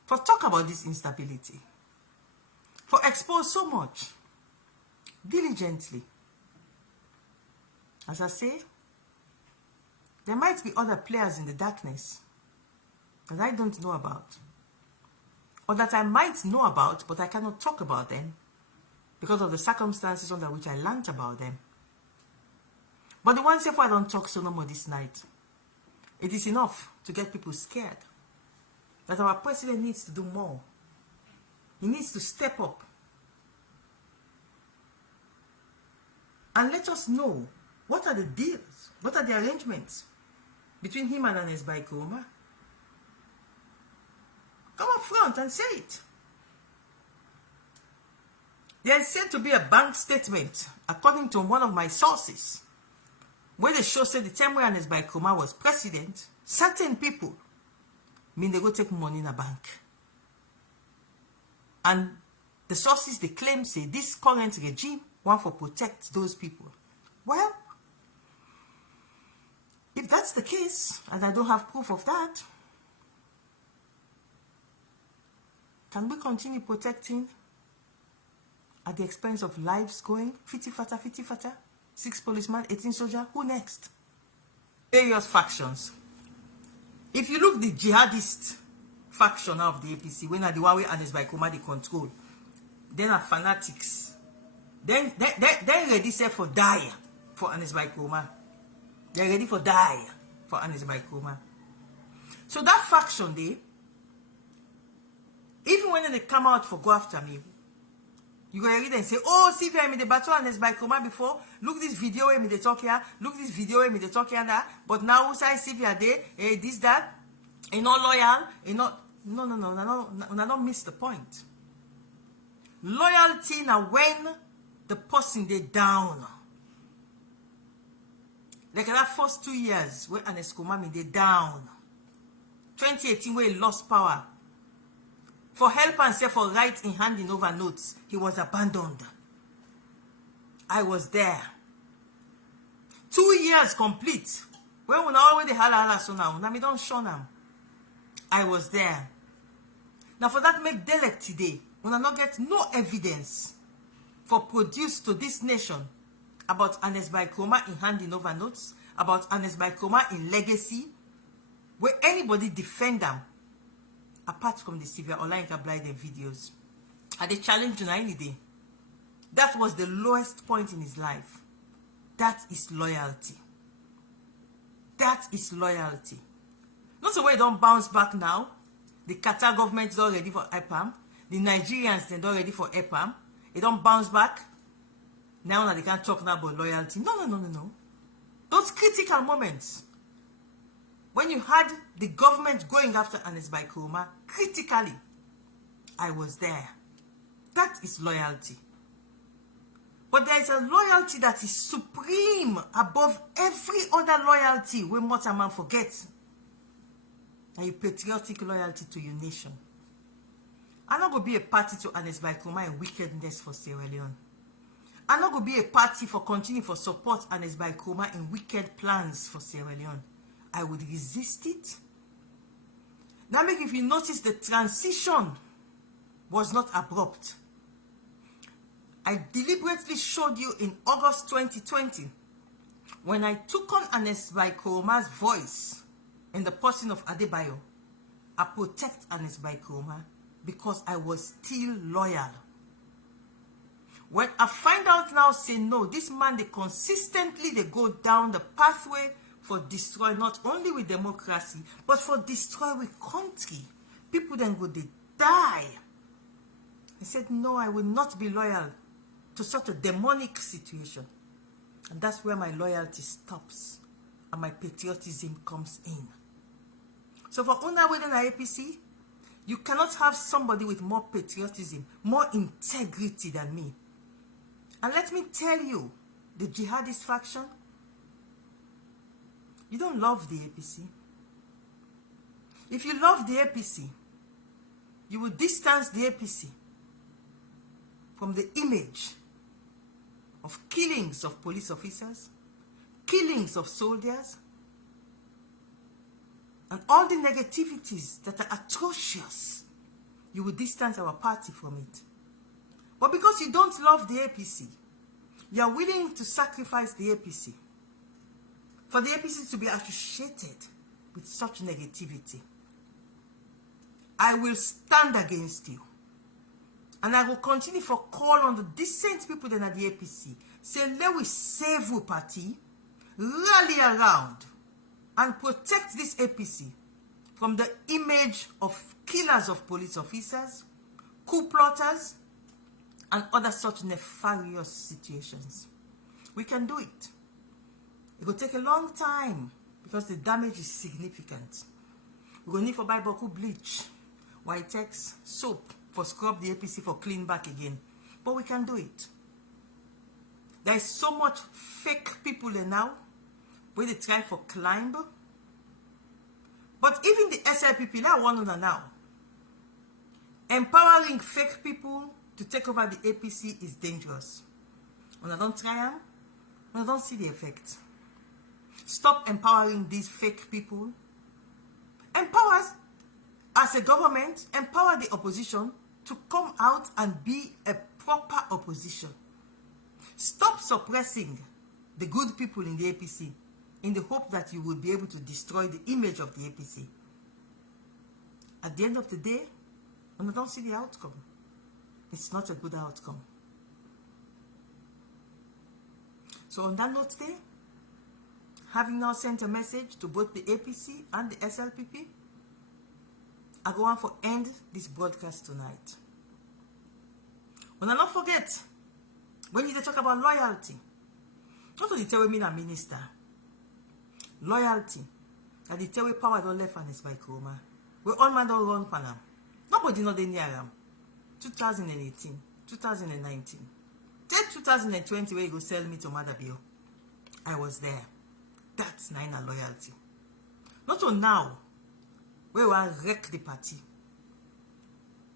for talk about this instability, for expose so much diligently. As I say, there might be other players in the darkness that I don't know about, or that I might know about, but I cannot talk about them because of the circumstances under which I learned about them. But the ones if I don't talk so no more this night, it is enough to get people scared that our president needs to do more. He needs to step up and let us know what are the deals, what are the arrangements between him and Ernest Koroma. Come up front and say it. There is said to be a bank statement, according to one of my sources, where they show say the time where Ernest Koroma was president, certain people mean they go take money in a bank. And the sources they claim say this current regime want to protect those people. Well, if that's the case, and I don't have proof of that, can we continue protecting at the expense of lives going? Fiti fata, 6 policemen, 18 soldiers, who next? Various factions. If you look the jihadist faction of the APC, when are the one way Ernest Koroma they control, then are fanatics. Then ready say for die for Ernest Koroma. They're ready for die for Ernest Koroma. So that faction they, even when they come out for go after me, you go read and say, oh, Sylvia, I made the battle Ernest Koroma before. Look this video where me they talk here. Look this video where me they talk here and that. But now who say Sylvia they, this, that, not loyal, not, no, don't miss the point. Loyalty now when the person they down. Like that first 2 years when Ernest Koroma dey down. 2018 where he lost power. For help and say for right in handing over notes, he was abandoned. I was there. 2 years complete. When we already hala so now me don't show now. I was there. Now for that make delect today, when I not get no evidence for produced to this nation about Ernest Koroma in handing over notes, about Ernest Koroma in legacy, where anybody defend them, apart from the Sylvia Olayinka Blyden videos. And they challenged him any day. That was the lowest point in his life. That is loyalty. That is loyalty. Not the way they don't bounce back now. The Qatar government is all ready for EPAM. The Nigerians, they're all ready for EPAM. They don't bounce back. Now they can't talk now about loyalty. No. Those critical moments, when you had the government going after Ernest Koroma, critically, I was there. That is loyalty. But there is a loyalty that is supreme above every other loyalty when mortal man forgets. And your patriotic loyalty to your nation. I'm not going to be a party to Ernest Koroma and wickedness for Sierra Leone. I'm not going to be a party for continuing for support Ernest Koroma and wicked plans for Sierra Leone. I would resist it. Now, if you notice, the transition was not abrupt. I deliberately showed you in August 2020 when I took on Ernest Koroma's voice in the person of Adebayo. I protect Ernest Koroma because I was still loyal. When I find out now, say no, this man, they consistently they go down the pathway for destroy not only with democracy, but for destroy with country. People then go, they die. I said, no, I will not be loyal to such a demonic situation. And that's where my loyalty stops and my patriotism comes in. So for Una within the APC, you cannot have somebody with more patriotism, more integrity than me. And let me tell you, the jihadist faction, you don't love the APC. If you love the APC, you will distance the APC from the image of killings of police officers, killings of soldiers, and all the negativities that are atrocious. You will distance our party from it. But because you don't love the APC, you are willing to sacrifice the APC for the APC to be associated with such negativity. I will stand against you. And I will continue for call on the decent people that are the APC. Say, let we save the party, rally around, and protect this APC from the image of killers of police officers, coup plotters, and other such nefarious situations. We can do it. It will take a long time because the damage is significant. We will need for buy boku bleach, Whitex, soap, for scrub the APC for clean back again. But we can do it. There is so much fake people there now where they try for climb. But even the SLPP, that one now, empowering fake people to take over the APC is dangerous. When I don't try them, when I don't see the effect. Stop empowering these fake people. Empower us as a government, empower the opposition to come out and be a proper opposition. Stop suppressing the good people in the APC in the hope that you will be able to destroy the image of the APC. At the end of the day, when I don't see the outcome, it's not a good outcome. So on that note there, having now sent a message to both the APC and the SLPP, I go on for end this broadcast tonight. When I not forget, when you talk about loyalty, not only tell me that minister, loyalty, that the tell power don't left and it's by Koroma. We all man don't run for them. Nobody know they near them. 2018, 2019. Take 2020 where you go sell me to Mother Bill. I was there. That's Nina loyalty. Not on now, where we wreck the party.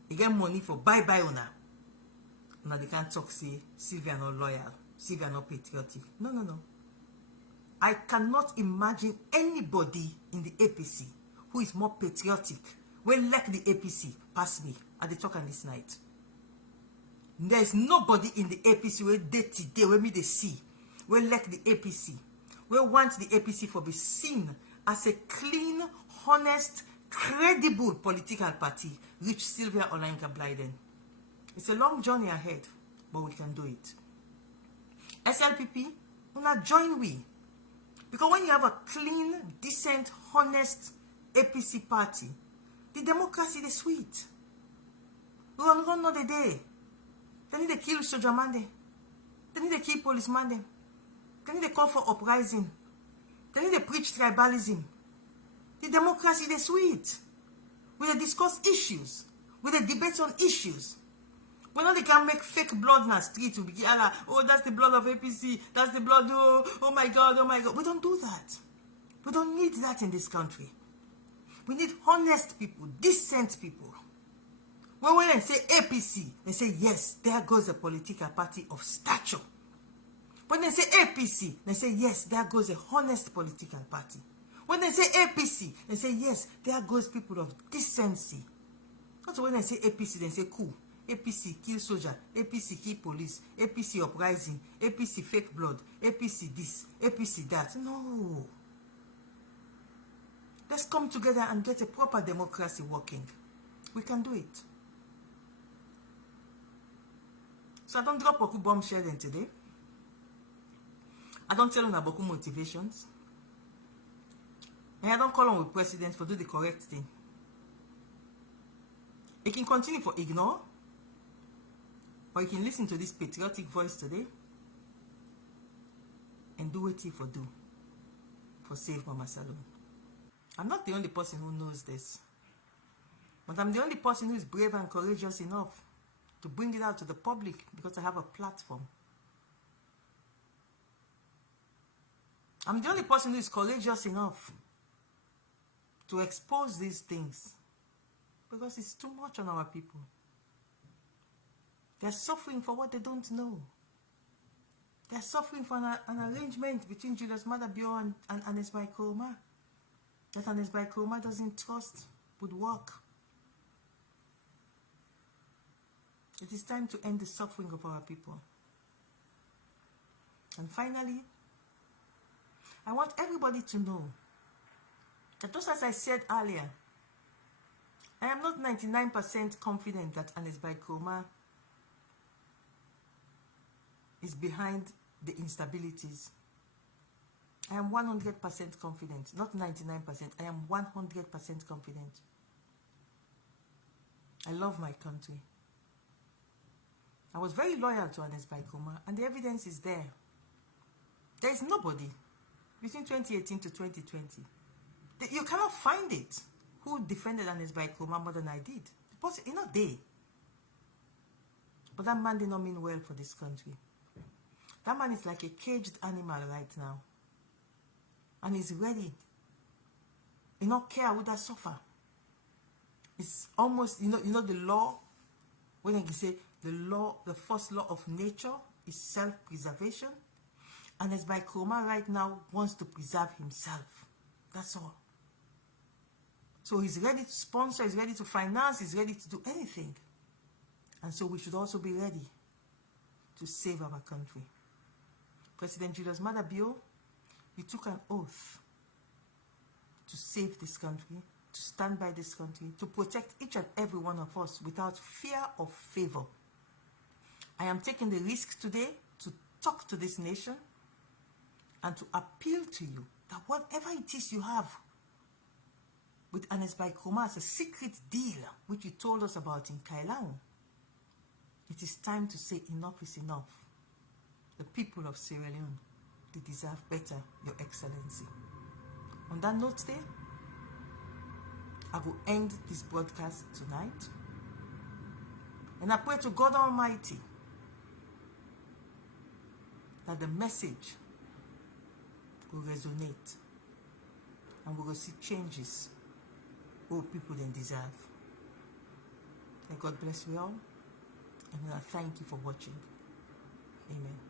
You get money for bye-bye owner. Now they can't talk, say, Sylvia not loyal, Sylvia not patriotic. No, no, no. I cannot imagine anybody in the APC who is more patriotic when like the APC pass me at the talk on this night. There is nobody in the APC where they today, where me they see, where like the APC, where want the APC for be seen as a clean, honest, credible political party, reach Sylvia Olayinka Blyden. It's a long journey ahead, but we can do it. SLPP, will not join we. Because when you have a clean, decent, honest APC party, the democracy is sweet. We don't run another day. They need to kill soldier man. They need to kill policeman. They need to call for uprising. They need to preach tribalism. The democracy is sweet. We discuss issues. We debate on issues. We know they can make fake blood in the street to be oh, that's the blood of APC, that's the blood, oh my God, oh my God. We don't do that. We don't need that in this country. We need honest people, decent people. When they say APC, they say, yes, there goes a political party of stature. When they say APC, they say, yes, there goes a honest political party. When they say APC, they say, yes, there goes people of decency. Not when they say APC, they say, cool. APC kill soldier, APC kill police, APC uprising, APC fake blood, APC this, APC that. No. Let's come together and get a proper democracy working. We can do it. So I don't drop Boku bombshell in today. I don't tell on Boku motivations. And I don't call on with president for do the correct thing. It can continue for ignore. Or you can listen to this patriotic voice today and do what you for do for save Mama Salome. I'm not the only person who knows this, but I'm the only person who is brave and courageous enough to bring it out to the public because I have a platform. I'm the only person who is courageous enough to expose these things because it's too much on our people. They're suffering for what they don't know. They're suffering for an arrangement between Julius Madabio and Ernest Koroma that Ernest Koroma doesn't trust would work. It is time to end the suffering of our people. And finally, I want everybody to know that just as I said earlier, I am not 99% confident that Ernest Koroma is behind the instabilities. I am 100% confident, not 99%. I am 100% confident. I love my country. I was very loyal to Ernest Koroma, and the evidence is there. There is nobody between 2018 to 2020. You cannot find it who defended Ernest Koroma more than I did. But you know they. But that man did not mean well for this country. That man is like a caged animal right now. And he's ready. He don't care who that suffer. It's almost, you know the law, when I can say the first law of nature is self-preservation. And as by Koroma right now wants to preserve himself. That's all. So he's ready to sponsor, he's ready to finance, he's ready to do anything. And so we should also be ready to save our country. President Julius Madabio, you took an oath to save this country, to stand by this country, to protect each and every one of us without fear or favor. I am taking the risk today to talk to this nation and to appeal to you that whatever it is you have with Ernest Koroma as a secret deal, which you told us about in Kailan, it is time to say enough is enough. The people of Sierra Leone, they deserve better, Your Excellency. On that note today, I will end this broadcast tonight. And I pray to God Almighty that the message will resonate and we will see changes all people then deserve. And God bless you all, and I thank you for watching. Amen.